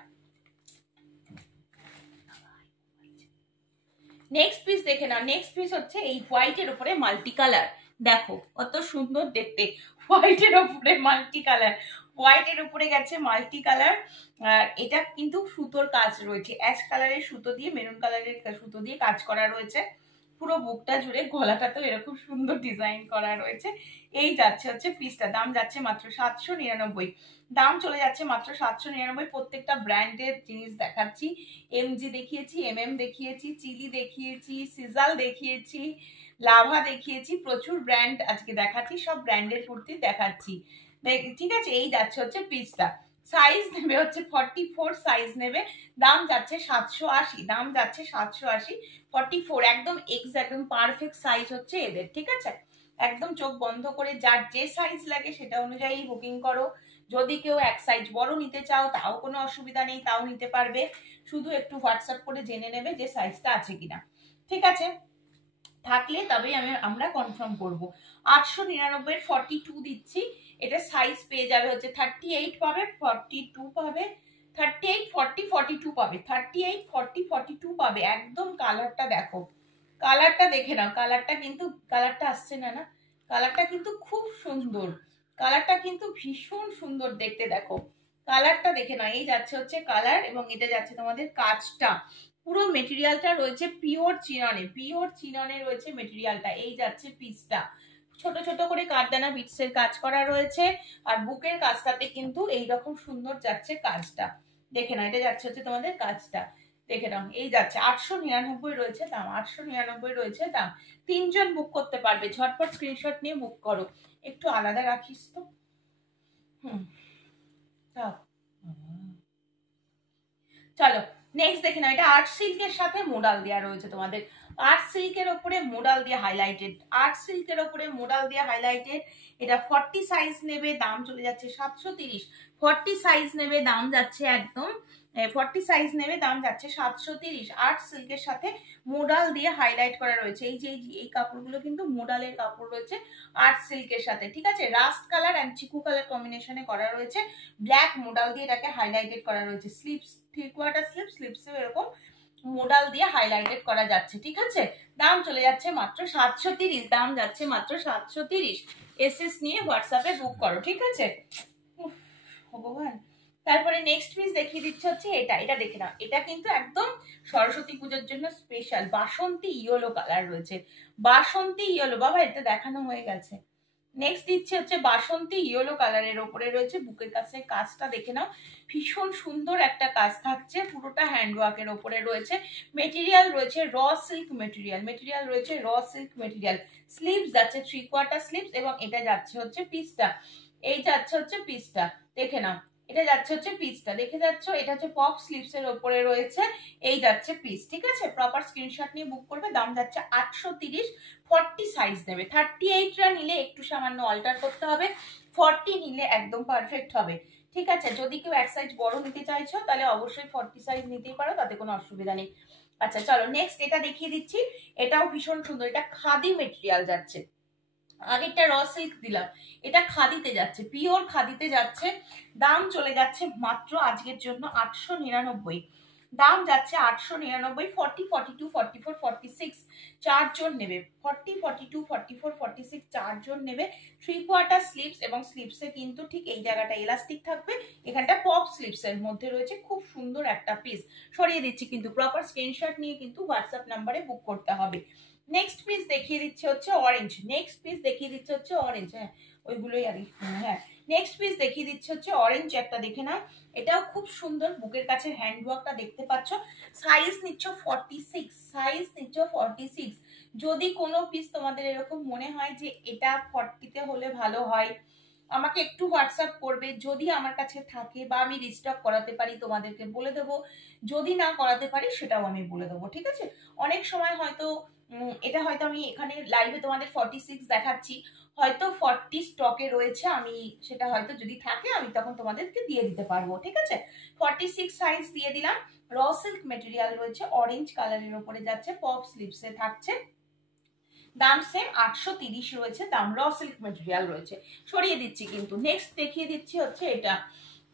নেক্সট পিস দেখে নাও, নেক্সট পিস হচ্ছে এই হোয়াইটের উপরে মাল্টি কালার, দেখো কত সুন্দর দেখতে, হোয়াইটের উপরে মাল্টি কালার, হোয়াইটের উপরে গেছে মাল্টি কালার। এটা কিন্তু সুতোর কাজ রয়েছে, অ্যাশ কালারের সুতো দিয়ে, মেরুন কালারের সুতো দিয়ে কাজ করা রয়েছে পুরো বুকটা জুড়ে। গলাটা তো এরকম সুন্দর ডিজাইন করা রয়েছে। এই যাচ্ছে হচ্ছে পিসটা, দাম যাচ্ছে মাত্র 799, দাম চলে যাচ্ছে মাত্র 799। প্রত্যেকটা ব্র্যান্ডের জিনিস দেখাচ্ছি, এমজি দেখিয়েছি, এমএম দেখিয়েছি, চিলি দেখিয়েছি, সিজাল দেখিয়েছি, লাভা দেখিয়েছি, প্রচুর ব্র্যান্ড আজকে দেখাচ্ছি, সব ব্র্যান্ডের কুর্তি দেখাচ্ছি, ঠিক আছে। এই যাচ্ছে হচ্ছে পিসটা, সাইজ নেবে হচ্ছে 44 সাইজ নেবে, দাম যাচ্ছে 780, দাম যাচ্ছে 780। 44 একদম একদম পারফেক্ট সাইজ হচ্ছে এদের, ঠিক আছে। একদম চোখ বন্ধ করে যার যে সাইজ লাগে সেটা অনুযায়ী বুকিং করো। যদি কেউ এক সাইজ বড় নিতে চাও তাও কোনো অসুবিধা নেই, তাও নিতে পারবে, শুধু একটু হোয়াটসঅ্যাপ করে জেনে নেবে যে সাইজটা আছে কিনা, ঠিক আছে। থাকলে তবেই আমরা কনফার্ম করব। 899 42 দিচ্ছি, এটা সাইজ পেয়ে যাবে হচ্ছে 38 পাবে, 42 পাবে, 38, 40, 42 পাবে, 38, 40, 42 পাবে। একদম কালারটা দেখো, কালারটা দেখে নাও, কালারটা কিন্তু, কালারটা আসছে না, না কালারটা কিন্তু খুব সুন্দর, কালারটা কিন্তু ভীষণ সুন্দর দেখতে, দেখো কালারটা দেখে নাও। এই যাচ্ছে হচ্ছে কালার এবং এটা যাচ্ছে তোমাদের কাজটা, পুরো মেটেরিয়ালটা রয়েছে পিওর চিননে, পিওর চিননে রয়েছে মেটেরিয়ালটা। এই যাচ্ছে পিসটা, ছোট ছোট করে কারদানা বিটসের কাজ করা রয়েছে, আর বুকের কাজটাতে কিন্তু এইরকম সুন্দর যাচ্ছে কাজটা, দেখে নাও। এটা যাচ্ছে হচ্ছে তোমাদের কাজটা, দেখে নাও। এই যাচ্ছে 899 রয়েছে দাম, 899 রয়েছে দাম। তিনজন বুক করতে পারবে, ঝটপট স্ক্রিনশট নিয়ে বুক করো। একটু আলাদা রাখিস তো, চলো নেক্সট দেখে নাও। এটা আর্ট সিল্কের সাথে মোডাল দেওয়া রয়েছে তোমাদের, আর্ট সিল্কের ওপরে মোডাল দিয়ে হাইলাইটেড, আর্ট সিল্কের ওপরে মোডাল দিয়ে হাইলাইটেড। এটা 40 সাইজ নেবে, দাম চলে যাচ্ছে 730। 40 সাইজ নেবে, দাম যাচ্ছে একদম 40 সাইজ নেবে, দাম যাচ্ছে 730। আর্ট সিল্কের সাথে মোডাল দিয়ে হাইলাইট করা রয়েছে। এই যে এই কাপড়গুলো কিন্তু মোডালের কাপড় রয়েছে আর্ট সিল্কের সাথে, ঠিক আছে। Rushed colour and Chiku colour কম্বিনেশনে করা রয়েছে, ব্ল্যাক মোডাল দিয়ে এটাকে হাইলাইটেড করা রয়েছে। স্লিভস 3/4 স্লিভ, স্লিভসেও এরকম মোডাল দিয়ে হাইলাইটেড করা যাচ্ছে, ঠিক আছে। দাম চলে যাচ্ছে মাত্র 730, দাম যাচ্ছে মাত্র 730। এসএস নিয়ে হোয়াটসঅ্যাপে বুক করো, ঠিক আছে। ভগবান, তারপরে নেক্সট পিস দেখিয়ে দিচ্ছে হচ্ছে এটা, এটা দেখে নাও। এটা কিন্তু একদম সরস্বতী পুজোর জন্য স্পেশাল, বাসন্তী ইয়েলো কালার রয়েছে, বাসন্তী ইয়েলো, বাবা এটা দেখানো হয়ে গেছে। নেক্সট দিচ্ছে হচ্ছে বাসন্তী ইয়েলো কালারের ওপরে রয়েছে, বুকের কাছে কাজটা দেখে নাও, ভীষণ সুন্দর একটা কাজ থাকছে, পুরোটা হ্যান্ডওয়ার্কের ওপরে রয়েছে। মেটেরিয়াল রয়েছে র সিল্ক মেটেরিয়াল, মেটেরিয়াল রয়েছে র সিল্ক মেটেরিয়াল। স্লিভস যাচ্ছে 3/4 স্লিভস এবং এটা যাচ্ছে হচ্ছে পিসটা, এই যাচ্ছে হচ্ছে পিসটা, দেখে নাও। এটা যাচ্ছে হচ্ছে পিসটা, দেখে যাচ্ছ, এটা হচ্ছে পপ স্লিভস এর উপরে রয়েছে, এই যাচ্ছে পিস। ঠিক আছে, প্রপার স্ক্রিনশট নিয়ে বুক করবে। দাম যাচ্ছে 830। 40 সাইজ নেবে। 38রা নিলে একটু সামান্য অল্টার করতে হবে, 40 নিলে একদম পারফেক্ট হবে। ঠিক আছে, যদি কেউ এক সাইজ বড় নিতে চাইছো তাহলে অবশ্যই 40 সাইজ নিতেই পারো, তাতে কোনো অসুবিধা নেই। আচ্ছা চলো নেক্সট এটা দেখিয়ে দিচ্ছি, এটাও ভীষণ সুন্দর, এটা খাদি মেটেরিয়াল যাচ্ছে। আগেরটা র সিল্ক দিলাম, এটা খাদিতে যাচ্ছে, পিওর খাদিতে যাচ্ছে। দাম চলে যাচ্ছে মাত্র আজকের জন্য 899। দাম যাচ্ছে 899। 40, 42, 44, 46 চারজন নেবে। 40, 42, 44, 46 চারজন নেবে। 3/4 স্লিভস, এবং স্লিভসে কিন্তু ঠিক এই জায়গাটা ইলাস্টিক থাকবে, এখানটা পপ স্লিভস এর মধ্যে রয়েছে। খুব সুন্দর একটা পিস, সরিয়ে দিচ্ছি কিন্তু, প্রপার স্ক্রিনশট নিয়ে কিন্তু হোয়াটসঅ্যাপ নাম্বারে বুক করতে হবে। নেক্সট পিস দেখিয়ে দিচ্ছে হচ্ছে অরেঞ্জ। নেক্সট পিস দেখিয়ে দিচ্ছে হচ্ছে অরেঞ্জ। হ্যাঁ ওইগুলোই আর হ্যাঁ, নেক্সট পিস দেখিয়ে দিচ্ছে হচ্ছে অরেঞ্জ, একটা দেখে নাও। এটাও খুব সুন্দর, বুকের কাছে হ্যান্ড ওয়ার্কটা দেখতে পাচ্ছ। সাইজ নিচ্ছ 46, সাইজ নিচ্ছ 46। যদি কোনো পিস তোমাদের এরকম মনে হয় যে এটা 40তে হলে ভালো হয়, আমাকে একটু হোয়াটসঅ্যাপ করবে। যদি আমার কাছে থাকে বা আমি রিস্টক করাতে পারি তোমাদেরকে বলে দেবো, যদি না করাতে পারি সেটাও আমি বলে দেবো। ঠিক আছে, অনেক সময় হয়তো এটা হয়তো আমি এখানে লাইভে তোমাদের 46 দেখাচ্ছি, হয়তো 40 স্টকে রয়েছে, আমি সেটা হয়তো যদি থাকে আমি তখন তোমাদেরকে দিয়ে দিতে পারবো। ঠিক আছে, 46 সাইজ দিয়ে দিলাম। র সিল্ক মেটেরিয়াল রয়েছে, অরেঞ্জ কালারের উপরে যাচ্ছে, পপ স্লিভসে থাকছে। দাম সেম 830 রয়েছে দাম, র সিল্ক মেটেরিয়াল রয়েছে। সরিয়ে দিচ্ছি কিন্তু। নেক্সট দেখিয়ে দিচ্ছি হচ্ছে এটা।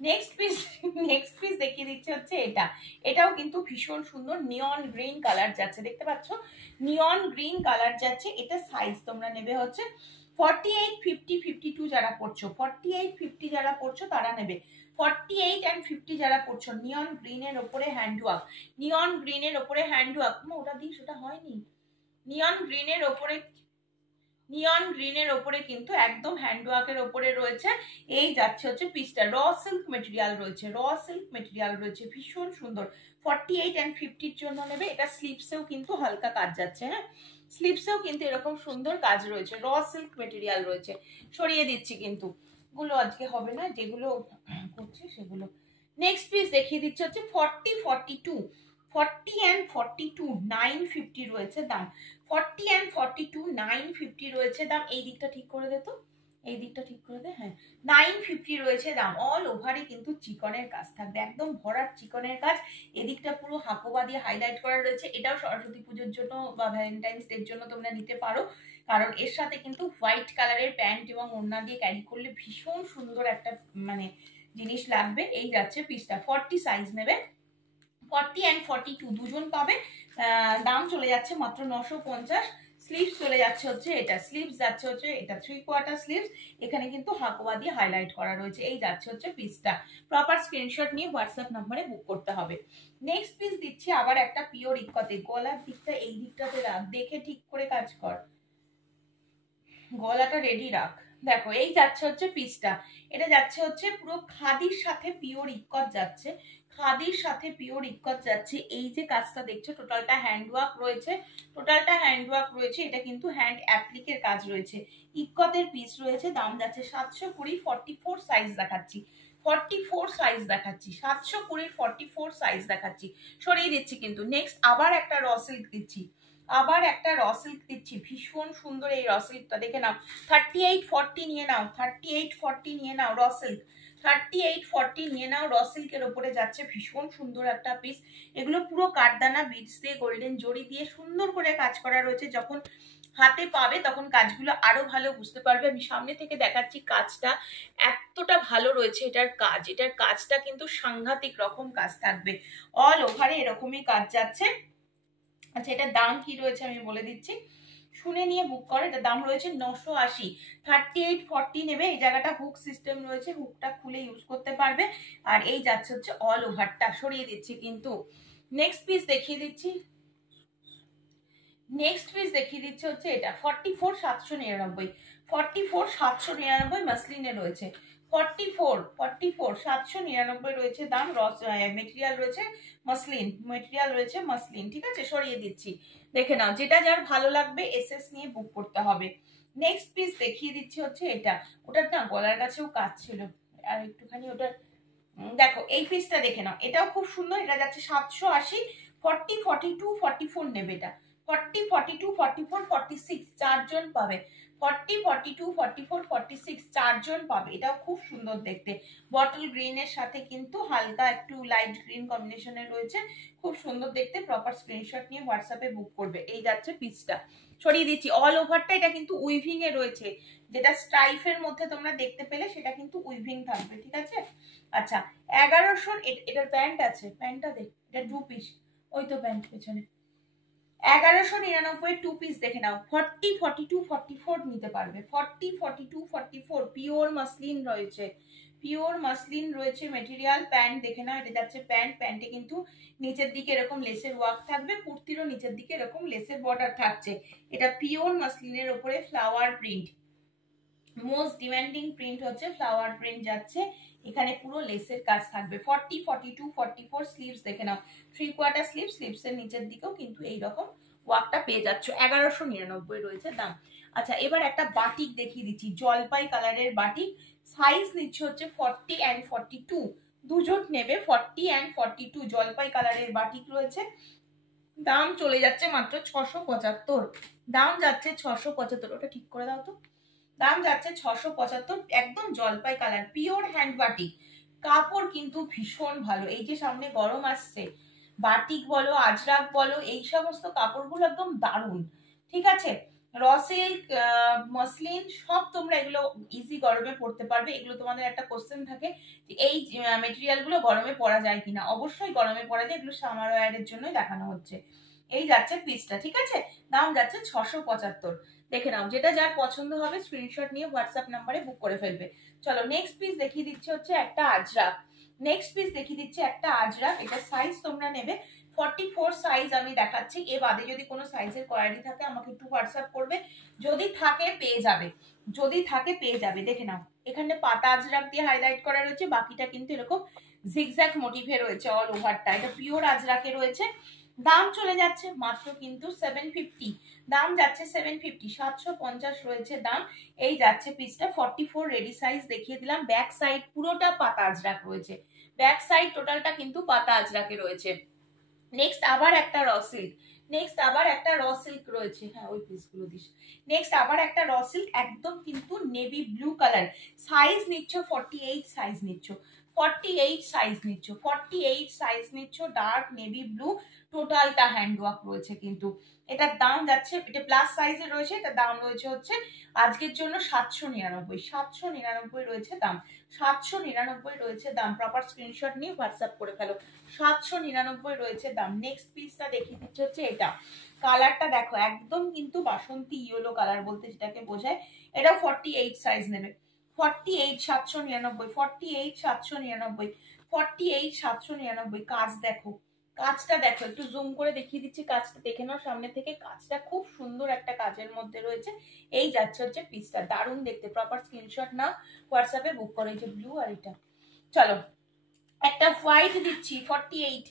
নেক্সট পিস দেখিয়ে দিচ্ছে হচ্ছে এটা। এটাও কিন্তু ভীষণ সুন্দর, নিয়ন গ্রিন কালার যাচ্ছে, দেখতে পাচ্ছ নিয়ন গ্রিন কালার যাচ্ছে। এটা সাইজ তোমরা নেবে হচ্ছে 48, 50, 52 যারা পড়ছো, 48, 50 যারা পড়ছো তারা নেবে। 48 and 50 যারা পড়ছো, নিয়ন গ্রিনের ওপরে হ্যান্ডওয়ার্ক, নিয়ন গ্রিনের ওপরে হ্যান্ডওয়ার্ক। ওটা দিস, ওটা হয়নি। নিয়ন গ্রিনের ওপরে, নিয়ন গ্রিনের ওপরে কিন্তু একদম হ্যান্ডওয়ার্কের ওপরে রয়েছে। এই যাচ্ছে হচ্ছে পিসটা, র সিল্ক মেটেরিয়াল রয়েছে, র সিল্ক মেটেরিয়াল রয়েছে, ভীষণ সুন্দর। 48 and 50-র জন্য নেবে। এটা স্লিভসেও কিন্তু হালকা কাজ যাচ্ছে। হ্যাঁ, স্লিভসেও কিন্তু এরকম সুন্দর কাজ রয়েছে, র সিল্ক মেটেরিয়াল রয়েছে। সরিয়ে দিচ্ছি কিন্তু, গুলো আজকে হবে না, যেগুলো করছি সেগুলো। নেক্সট পিস দেখিয়ে দিচ্ছি হচ্ছে 40, 42, 40 and 42 950 রয়েছে দাম। 40 and 42 950 রয়েছে দাম। এই দিকটা ঠিক করে দে তো, এই দিকটা ঠিক করে দে। হ্যাঁ, 950 রয়েছে দাম। অল ওভারে কিন্তু চিকনের কাজ থাকবে, একদম ভরাট চিকনের কাজ। এদিকটা পুরো হাকোবা দিয়ে হাইলাইট করা রয়েছে। এটাও সরস্বতী পুজোর জন্য বা ভ্যালেন্টাইন্স ডের জন্য তোমরা নিতে পারো, কারণ এর সাথে কিন্তু হোয়াইট কালারের প্যান্ট এবং ওড়না দিয়ে ক্যারি করলে ভীষণ সুন্দর একটা মানে জিনিস লাগবে। এই যাচ্ছে পিসটা, 40 সাইজ নেবে। 40 and 42 দুজন পাবে। দাম চলে যাচ্ছে মাত্র 950। স্লিভস চলে যাচ্ছে হচ্ছে এটা, স্লিভস যাচ্ছে হচ্ছে এটা 3/4 স্লিভস। এখানে কিন্তু হাকোয়া দিয়ে হাইলাইট করা রয়েছে। এই যাচ্ছে হচ্ছে পিসটা। প্রপার স্ক্রিনশট নিয়ে হোয়াটসঅ্যাপ নম্বরে বুক করতে হবে। নেক্সট পিস দিচ্ছি আবার একটা পিওর ইক্কতে। গলার দিকটা এই দিকটাতে রাখ, দেখে ঠিক করে কাজ কর, গলাটা রেডি রাখ। দেখো এই যাচ্ছে হচ্ছে পিসটা, এটা যাচ্ছে হচ্ছে পুরো খাদির সাথে পিওর ইক্কত যাচ্ছে, খাদির সাথে পিওর ইক্কত যাচ্ছে। এই যে কাজটা দেখছো টোটালটা হ্যান্ডওয়ার্ক রয়েছে, টোটালটা হ্যান্ডওয়ার্ক রয়েছে। এটা কিন্তু হ্যান্ড অ্যাপ্লিকের কাজ রয়েছে, ইক্কতের পিস রয়েছে। দাম যাচ্ছে 720। 44 সাইজ দেখাচ্ছি, 44 সাইজ দেখাচ্ছি, 720 44 সাইজ দেখাচ্ছি। সরিয়ে দিচ্ছি কিন্তু। নেক্সট আবার একটা র সিল্ক দিচ্ছি, আবার একটা র সিল্ক দিচ্ছি, ভীষণ সুন্দর এই র সিল্কটা, দেখে নাও। 38, 40 নিয়ে নাও, 38, 40 নিয়ে নাও র সিল্ক, 38, 40 নিয়ে নাও। র সিল্কের ওপরে যাচ্ছে, ভীষণ সুন্দর একটা পিস। এগুলো পুরো কাঠদানা বিটস দিয়ে গোল্ডেন জড়ি দিয়ে সুন্দর করে কাজ করা রয়েছে। যখন হাতে পাবে তখন কাজগুলো আরো ভালো বুঝতে পারবে। আমি সামনে থেকে দেখাচ্ছি, কাজটা এতটা ভালো রয়েছে এটার কাজ, এটার কাজটা কিন্তু সাংঘাতিক রকম কাজ থাকবে। অল ওভারে এরকমই কাজ যাচ্ছে। আচ্ছা এটার দাম কি রয়েছে আমি বলে দিচ্ছি, শুনে নিয়ে বুক করে। এটার দাম রয়েছে 980। 38, 40 নেবে। এই জায়গাটা হুক সিস্টেম রয়েছে, হুকটা খুলে ইউজ করতে পারবে। আর এই যাচ্ছে হচ্ছে অল ওভারটা। সরিয়ে দিচ্ছি কিন্তু। নেক্সট পিস দেখিয়ে দিচ্ছি, নেক্সট পিস দেখিয়ে দিচ্ছে হচ্ছে এটা 44, 799। 44, 799 মাসলিনে রয়েছে। 44, 799 রয়েছে দাম। মেটেরিয়াল রয়েছে মাসলিন, মেটেরিয়াল রয়েছে মাসলিন। ঠিক আছে, সরিয়ে দিচ্ছি, দেখে নাও। যেটা যার ভালো লাগবে এসএস নিয়ে বুক করতে হবে। নেক্সট পিস দেখিয়ে দিচ্ছি হচ্ছে এটা। ওটার না গলার কাছেও কাজ ছিল, আর একটুখানি ওটার দেখো এই পিসটা দেখে নাও, এটাও খুব সুন্দর, এটা যাচ্ছে 780, 40, 42, 44 নেবে এটা, 40, 42, 44, 46 চারজন পাবে, 40, 42, 44, 46 চারজন পাবে। এটাও খুব সুন্দর দেখতে, বটল গ্রিনের সাথে কিন্তু হালকা একটু লাইট গ্রিন কম্বিনেশনে রয়েছে, খুব সুন্দর দেখতে। প্রপার স্ক্রিনশট নিয়ে হোয়াটসঅ্যাপে বুক করবে। এই যাচ্ছে পিসটা, সরিয়ে দিচ্ছি। অল ওভারটা এটা কিন্তু উইভিং এ রয়েছে, যেটা স্ট্রাইফের মধ্যে তোমরা দেখতে পেলে সেটা কিন্তু উইভিং থাকবে, ঠিক আছে। আচ্ছা 1100, এটার প্যান্ট আছে, প্যান্টটা দেখ, এটা 2 পিস, ওই তো প্যান্ট পেছনে। 1199 2 পিস দেখে নাও, 40, 42, 44 নিতে পারবে, 40, 42, 44 পিওর মাসলিন রয়েছে, পিওর মাসলিন রয়েছে মেটেরিয়াল। প্যান্ট দেখে নাও, এটা যাচ্ছে প্যান্ট, প্যান্টে কিন্তু নিচের দিকে এরকম লেসের ওয়ার্ক থাকবে, কুর্তিরও নিচের দিকে এরকম লেসের বর্ডার থাকছে। এটা পিওর মাসলিনের উপরে flower print, most demanding print হচ্ছে ফ্লাওয়ার প্রিন্ট যাচ্ছে, এখানে পুরো লেসের কাজ থাকবে। 40, 42, 44 স্লিভস দেখে নাও, 3/4 স্লিভ, স্লিভসের নিচের দিকেও কিন্তু এইরকম ওয়ার্কটা পেয়ে যাচ্ছ। 1199 রয়েছে দাম। আচ্ছা এবার একটা বাটিক দেখিয়ে দিচ্ছি, জলপাই কালারের বাটিক, সাইজ নিচ্ছে হচ্ছে 40 and 42, দুজন নেবে, 40 and 42 জলপাই কালারের বাটিক রয়েছে। দাম চলে যাচ্ছে মাত্র 675, দাম যাচ্ছে 675, ওটা ঠিক করে দাও তো, দাম যাচ্ছে 675, একদম জলপাই কালার, পিওর হ্যান্ড বাটিক, কাপড় কিন্তু ভীষণ ভালো। এই যে সামনে গরম আসছে, বাটিক বলো আজরাক বলো এই সমস্ত কাপড়গুলো একদম দারুণ, ঠিক আছে। র সিল্ক, মসলিন সব তোমরা এগুলো ইজি গরমে পরতে পারবে। এগুলো তোমাদের একটা কোশ্চেন থাকে যে এই মেটেরিয়াল গুলো গরমে পরা যায় কিনা, অবশ্যই গরমে পরা যায়, এগুলো সামার ওয়্যারের জন্যই দেখানো হচ্ছে। এই যাচ্ছে পিসটা, ঠিক আছে, দাম যাচ্ছে 675। দেখে নাও, যেটা যার পছন্দ হবে স্ক্রিনশট নিয়ে হোয়াটসঅ্যাপ নাম্বারে বুক করে ফেলবে। চলো নেক্সট পিস দেখিয়ে দিচ্ছে হচ্ছে একটা আজরাক, নেক্সট পিস দেখিয়ে দিচ্ছে একটা আজরাক। এটা সাইজ তোমরা নেবে 44 সাইজ আমি দেখাচ্ছি, এ বাদে যদি কোনো সাইজের কোয়ারি থাকে আমাকে একটু হোয়াটসঅ্যাপ করবে, যদি থাকে পেয়ে যাবে, যদি থাকে পেয়ে যাবে। দেখে নাও, এখানে পাতা আজরাক দিয়ে হাইলাইট করা রয়েছে, বাকিটা কিন্তু এরকম জিগজ্যাগ মোটিভে রয়েছে অল ওভারটা, এটা পিওর আজরাকে রয়েছে। দাম চলে যাচ্ছে মাত্র কিন্তু 750, দাম যাচ্ছে 750, 750 রয়েছে দাম। এই যাচ্ছে পিসটা 44 রেডি সাইজ দেখিয়ে দিলাম। ব্যাক সাইড পুরোটা পাতা আজরাক রয়েছে, ব্যাক সাইড টোটালটা কিন্তু পাতা আজরাকে রয়েছে। নেক্সট আবার একটা র সিল্ক, নেক্সট আবার একটা র সিল্ক রয়েছে, হ্যাঁ ওই পিসগুলো দিস। নেক্সট আবার একটা র সিল্ক, একদম কিন্তু নেভি ব্লু কালার, সাইজ নিচ্ছ 48 সাইজ নিচ্ছ, 48 সাইজ নিচ্ছ, 48 সাইজ নিচ্ছ, ডার্ক নেভি ব্লু, টোটালটা হ্যান্ড ওয়ার্ক রয়েছে কিন্তু। এটার দাম যাচ্ছে, এটা প্লাস সাইজে রয়েছে, এটার দাম রয়েছে হচ্ছে আজকের জন্য 799, 799 রয়েছে দাম, 799 রয়েছে দাম। প্রপার স্ক্রিনশট নিয়ে হোয়াটসঅ্যাপ করে ফেলো, 799 রয়েছে দাম। নেক্সট পিসটা দেখিয়ে দিচ্ছে হচ্ছে এটা, কালারটা দেখো একদম কিন্তু বাসন্তী ইয়েলো কালার বলতে যেটাকে বোঝায়। এটা 48 সাইজ নেবে, 48, 799, 48, 799, 48, 799। কাজ দেখো, কাজটা দেখো, একটু জুম করে দেখিয়ে দিচ্ছি, কাজটা দেখে নাও সামনে থেকে, কাজটা খুব সুন্দর একটা কাজের মধ্যে রয়েছে। এই যাচ্ছে হচ্ছে পিসটা, দারুণ দেখতে। প্রপার স্ক্রিনশট নাও, হোয়াটসঅ্যাপে বুক করো। এই যে ব্লু আর এটা, চলো একটা হোয়াইট দিচ্ছি 48,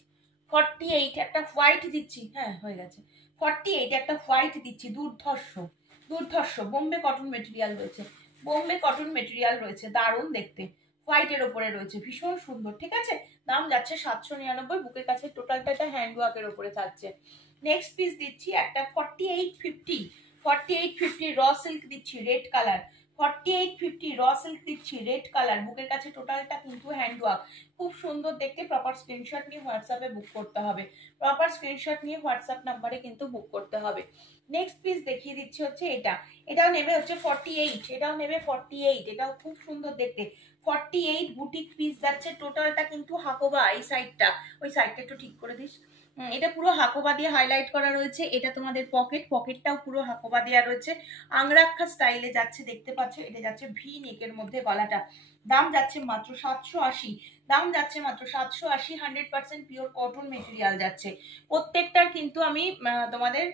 48 একটা হোয়াইট দিচ্ছি, হ্যাঁ হয়ে গেছে, 48 একটা হোয়াইট দিচ্ছি, দুর্ধর্ষ, দুর্ধর্ষ বোম্বে কটন মেটেরিয়াল রয়েছে, বোম্বে কটন মেটেরিয়াল রয়েছে, দারুণ দেখতে, হোয়াইটের ওপরে রয়েছে, ভীষণ সুন্দর, ঠিক আছে। দাম যাচ্ছে 799, বুকের কাছে টোটালটা এটা হ্যান্ড ওয়ার্কের ওপরে থাকছে। নেক্সট পিস দিচ্ছি একটা 4850, 4850 র সিল্ক দিচ্ছি রেড কালার, 4850 র সিল্ক দিচ্ছি রেড কালার, বুকের কাছে টোটালটা কিন্তু হ্যান্ড ওয়ার্ক, খুব সুন্দর দেখতে। প্রপার স্ক্রিনশট নিয়ে হোয়াটসঅ্যাপে বুক করতে হবে, প্রপার স্ক্রিনশট নিয়ে হোয়াটসঅ্যাপ নাম্বারে কিন্তু বুক করতে হবে। নেক্সট পিস দেখিয়ে দিচ্ছি হচ্ছে এটা, এটাও নেবে হচ্ছে 48, এটাও নেবে 48, এটাও খুব সুন্দর দেখতে, 48 বুটিক পিস যাচ্ছে, টোটালটা কিন্তু হাকোবা, এই সাইডটা, ওই সাইডটা একটু ঠিক করে দিস, এটা পুরো হাকোবা দিয়ে হাইলাইট করা রয়েছে। এটা তোমাদের পকেট, পকেটটাও পুরো হাকোবা দেওয়া রয়েছে, আংরাক্ষা স্টাইলে যাচ্ছে, দেখতে পাচ্ছ। এটা যাচ্ছে ভি নেকের মধ্যে গলাটা, দাম যাচ্ছে মাত্র 780, দাম যাচ্ছে মাত্র 780, 100% পিওর কটন মেটেরিয়াল যাচ্ছে। প্রত্যেকটার কিন্তু আমি তোমাদের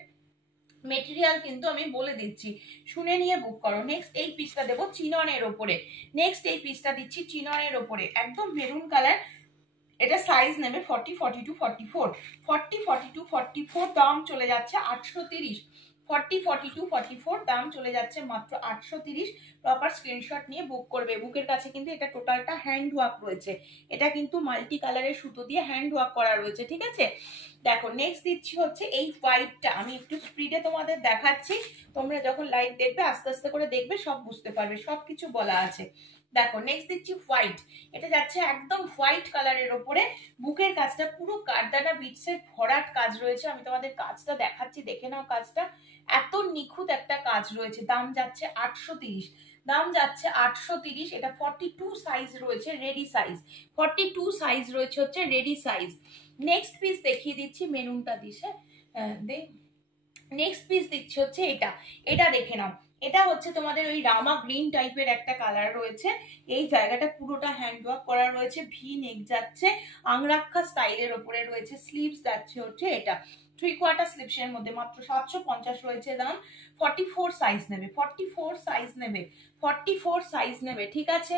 মেটেরিয়াল কিন্তু আমি বলে দিচ্ছি, শুনে নিয়ে বুক করো। নেক্সট এই পিসটা দেবো চিননের ওপরে, নেক্সট এই পিসটা দিচ্ছি চিননের ওপরে, একদম মেরুন কালার। এটা সাইজ নেবে 40, 42, 44, 40, 42, 44, দাম চলে যাচ্ছে 830, 40, 42, 44, দাম চলে যাচ্ছে মাত্র 830। প্রপার স্ক্রিনশট নিয়ে বুক করবে। বুকের কাছে কিন্তু এটা টোটালটা হ্যান্ড ওয়ার্ক রয়েছে, এটা কিন্তু মাল্টি কালারের সুতো দিয়ে হ্যান্ড ওয়ার্ক করা রয়েছে, ঠিক আছে। দেখো নেক্সট দিচ্ছি হচ্ছে এই হোয়াইটটা, আমি একটু স্পিডে তোমাদের দেখাচ্ছি, তোমরা যখন লাইভ দেখবে আস্তে আস্তে করে দেখবে, সব বুঝতে পারবে, সবকিছু বলা আছে। দেখো নেক্সট দিচ্ছি হোয়াইট, এটা যাচ্ছে একদম হোয়াইট কালারের ওপরে, বুকের কাজটা পুরো কারদানা বিটসের ভরাট কাজ রয়েছে। আমি তোমাদের কাজটা দেখাচ্ছি, দেখে নাও কাজটা, এত নিখুঁত একটা কাজ রয়েছে। দাম যাচ্ছে 830, দাম যাচ্ছে 830। এটা 42 সাইজ রয়েছে, রেডি সাইজ, 42 সাইজ রয়েছে হচ্ছে রেডি সাইজ। নেক্সট পিস দেখিয়ে দিচ্ছি, মেরুনটা দিছে নেক্সট পিস দিচ্ছি হচ্ছে এটা, এটা দেখে নাও, এটা হচ্ছে তোমাদের ওই রামা গ্রিন টাইপের একটা কালার রয়েছে। এই জায়গাটা পুরোটা হ্যান্ড ওয়ার্ক করা রয়েছে, ভি নেক যাচ্ছে, আংরাক্ষা স্টাইলের ওপরে রয়েছে, স্লিভস যাচ্ছে হচ্ছে এটা 3/4 স্লিভসের মধ্যে, মাত্র 750 রয়েছে দাম। 44 সাইজ নেবে, 44 সাইজ নেবে, 44 সাইজ নেবে, ঠিক আছে।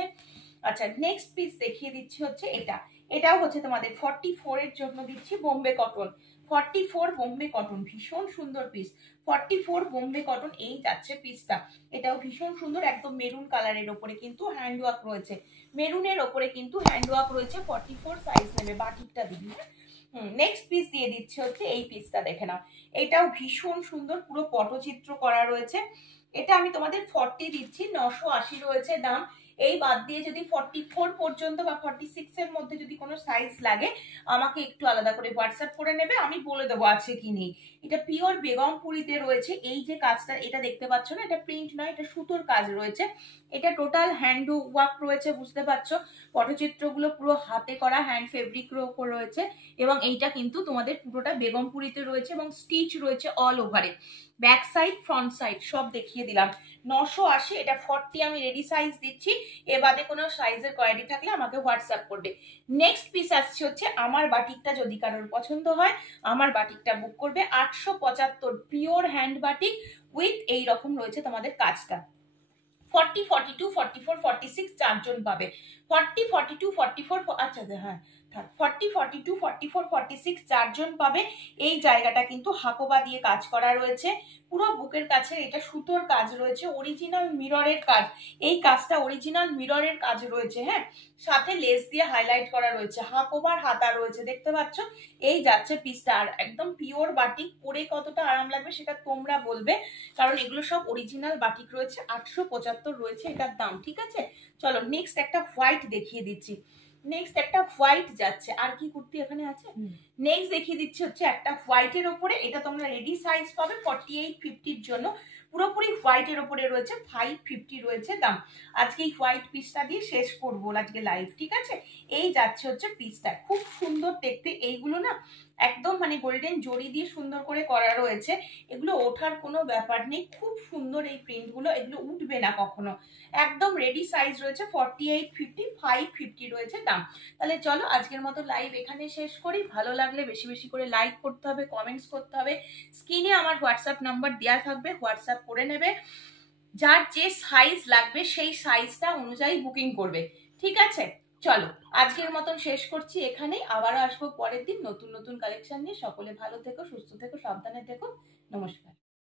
আচ্ছা নেক্সট পিস দেখিয়ে দিচ্ছি হচ্ছে এটা, এটাও হচ্ছে তোমাদের 44 এর জন্য দিচ্ছি, বোম্বে কটন, 44 বোম্বে কটন, ভীষণ সুন্দর পিস, 44 বোম্বে কটন, এই যাচ্ছে পিসটা, এটাও ভীষণ সুন্দর, একদম মেরুন কালারের ওপরে কিন্তু হ্যান্ড ওয়ার্ক রয়েছে, মেরুনের ওপরে কিন্তু হ্যান্ড ওয়ার্ক রয়েছে, 44 সাইজ নেবে, বাটিকটা দিবি। নেক্সট পিস দিয়ে দিচ্ছে হচ্ছে এই পিসটা, দেখে নাও, এটাও ভীষণ সুন্দর, পুরো পটচিত্র করা রয়েছে, এটা আমি তোমাদের 40 দিচ্ছি, 980 রয়েছে দাম। এই বাদ দিয়ে যদি 44 পর্যন্ত বা 46 এর মধ্যে যদি কোনো সাইজ লাগে আমাকে একটু আলাদা করে হোয়াটসঅ্যাপ করে নেবে, আমি বলে দেবো আছে কি নেই। এটা পিওর বেগমপুরিতে রয়েছে, এই যে কাজটা এটা দেখতে পাচ্ছ না, এটা প্রিন্ট নয়, এটা সুতোর কাজ রয়েছে, এটা টোটাল হ্যান্ড ওয়ার্ক রয়েছে, বুঝতে পারছো, পটচিত্রগুলো পুরো হাতে করা, হ্যান্ড ফেব্রিক রয়েছে, এবং এইটা কিন্তু তোমাদের পুরোটা বেগমপুরিতে রয়েছে, এবং স্টিচ রয়েছে অল ওভারে, ব্যাক সাইড ফ্রন্ট সাইড সব দেখিয়ে দিলাম। 980, এটা 40 আমি রেডি সাইজ দিচ্ছি, এ বাদে কোনো সাইজের কোয়ারিটি থাকলে আমাকে হোয়াটসঅ্যাপ করবে। নেক্সট পিস আসছে হচ্ছে আমার বাটিকটা, যদি কারোর পছন্দ হয় আমার বাটিকটা বুক করবে, 875 পিওর হ্যান্ড বাটিক উইথ এই রকম রয়েছে তোমাদের কাজটা। 40, 42, 44, 46 চারজন পাবে, 40, 42, 44, আচ্ছা হ্যাঁ 40, 42, 44, 46 চারজন পাবে। এই জায়গাটা কিন্তু হাকোবা দিয়ে কাজ করা রয়েছে, পুরো বুকের কাছে এটা সুতোর কাজ রয়েছে, অরিজিনাল মিররের কাজ, এই কাজটা অরিজিনাল মিররের কাজ রয়েছে, হ্যাঁ, সাথে লেস দিয়ে হাইলাইট করা রয়েছে, হাকোবার হাতা রয়েছে, দেখতে পাচ্ছ, এই যাচ্ছে পিসটা, আর একদম পিওর বাটিক, পরে কতটা আরাম লাগবে সেটা তোমরা বলবে, কারণ এগুলো সব অরিজিনাল বাটিক রয়েছে, 875 রয়েছে এটার দাম, ঠিক আছে। চলো নেক্সট একটা হোয়াইট দেখিয়ে দিচ্ছি, নেক্সট একটা হোয়াইট যাচ্ছে, আর কি কুর্তি এখানে আছে, নেক্সট দেখিয়ে দিচ্ছি হচ্ছে একটা হোয়াইটের ওপরে, এটা তোমরা রেডি সাইজ পাবে 48, 50 জন্য, পুরোপুরি হোয়াইটের ওপরে রয়েছে, 550 রয়েছে দাম। আজকে এই হোয়াইট পিসটা দিয়ে শেষ করবো আজকে লাইভ, ঠিক আছে। এই যাচ্ছে হচ্ছে পিসটা, খুব সুন্দর দেখতে, এইগুলো না একদম মানে গোল্ডেন জড়ি দিয়ে সুন্দর করে করা রয়েছে, এগুলো ওঠার কোনো ব্যাপার নেই, খুব সুন্দর এই প্রিন্টগুলো, এগুলো উঠবে না কখনো, একদম রেডি সাইজ রয়েছে, 48, 50, 550 রয়েছে দাম। তাহলে চলো আজকের মতো লাইভ এখানে শেষ করি, ভালো লাগলে বেশি বেশি করে লাইক করতে হবে, কমেন্টস করতে হবে, স্ক্রিনে আমার হোয়াটসঅ্যাপ নাম্বার দেওয়া থাকবে, হোয়াটসঅ্যাপ করে নেবে, যার যে সাইজ লাগবে সেই সাইজটা অনুযায়ী বুকিং করবে, ঠিক আছে। চলো আজকের মতন শেষ করছি এখানেই, আবারও আসবো পরের দিন নতুন নতুন কালেকশন নিয়ে, সকলে ভালো থেকো, সুস্থ থেকো, সাবধানে থেকো, নমস্কার।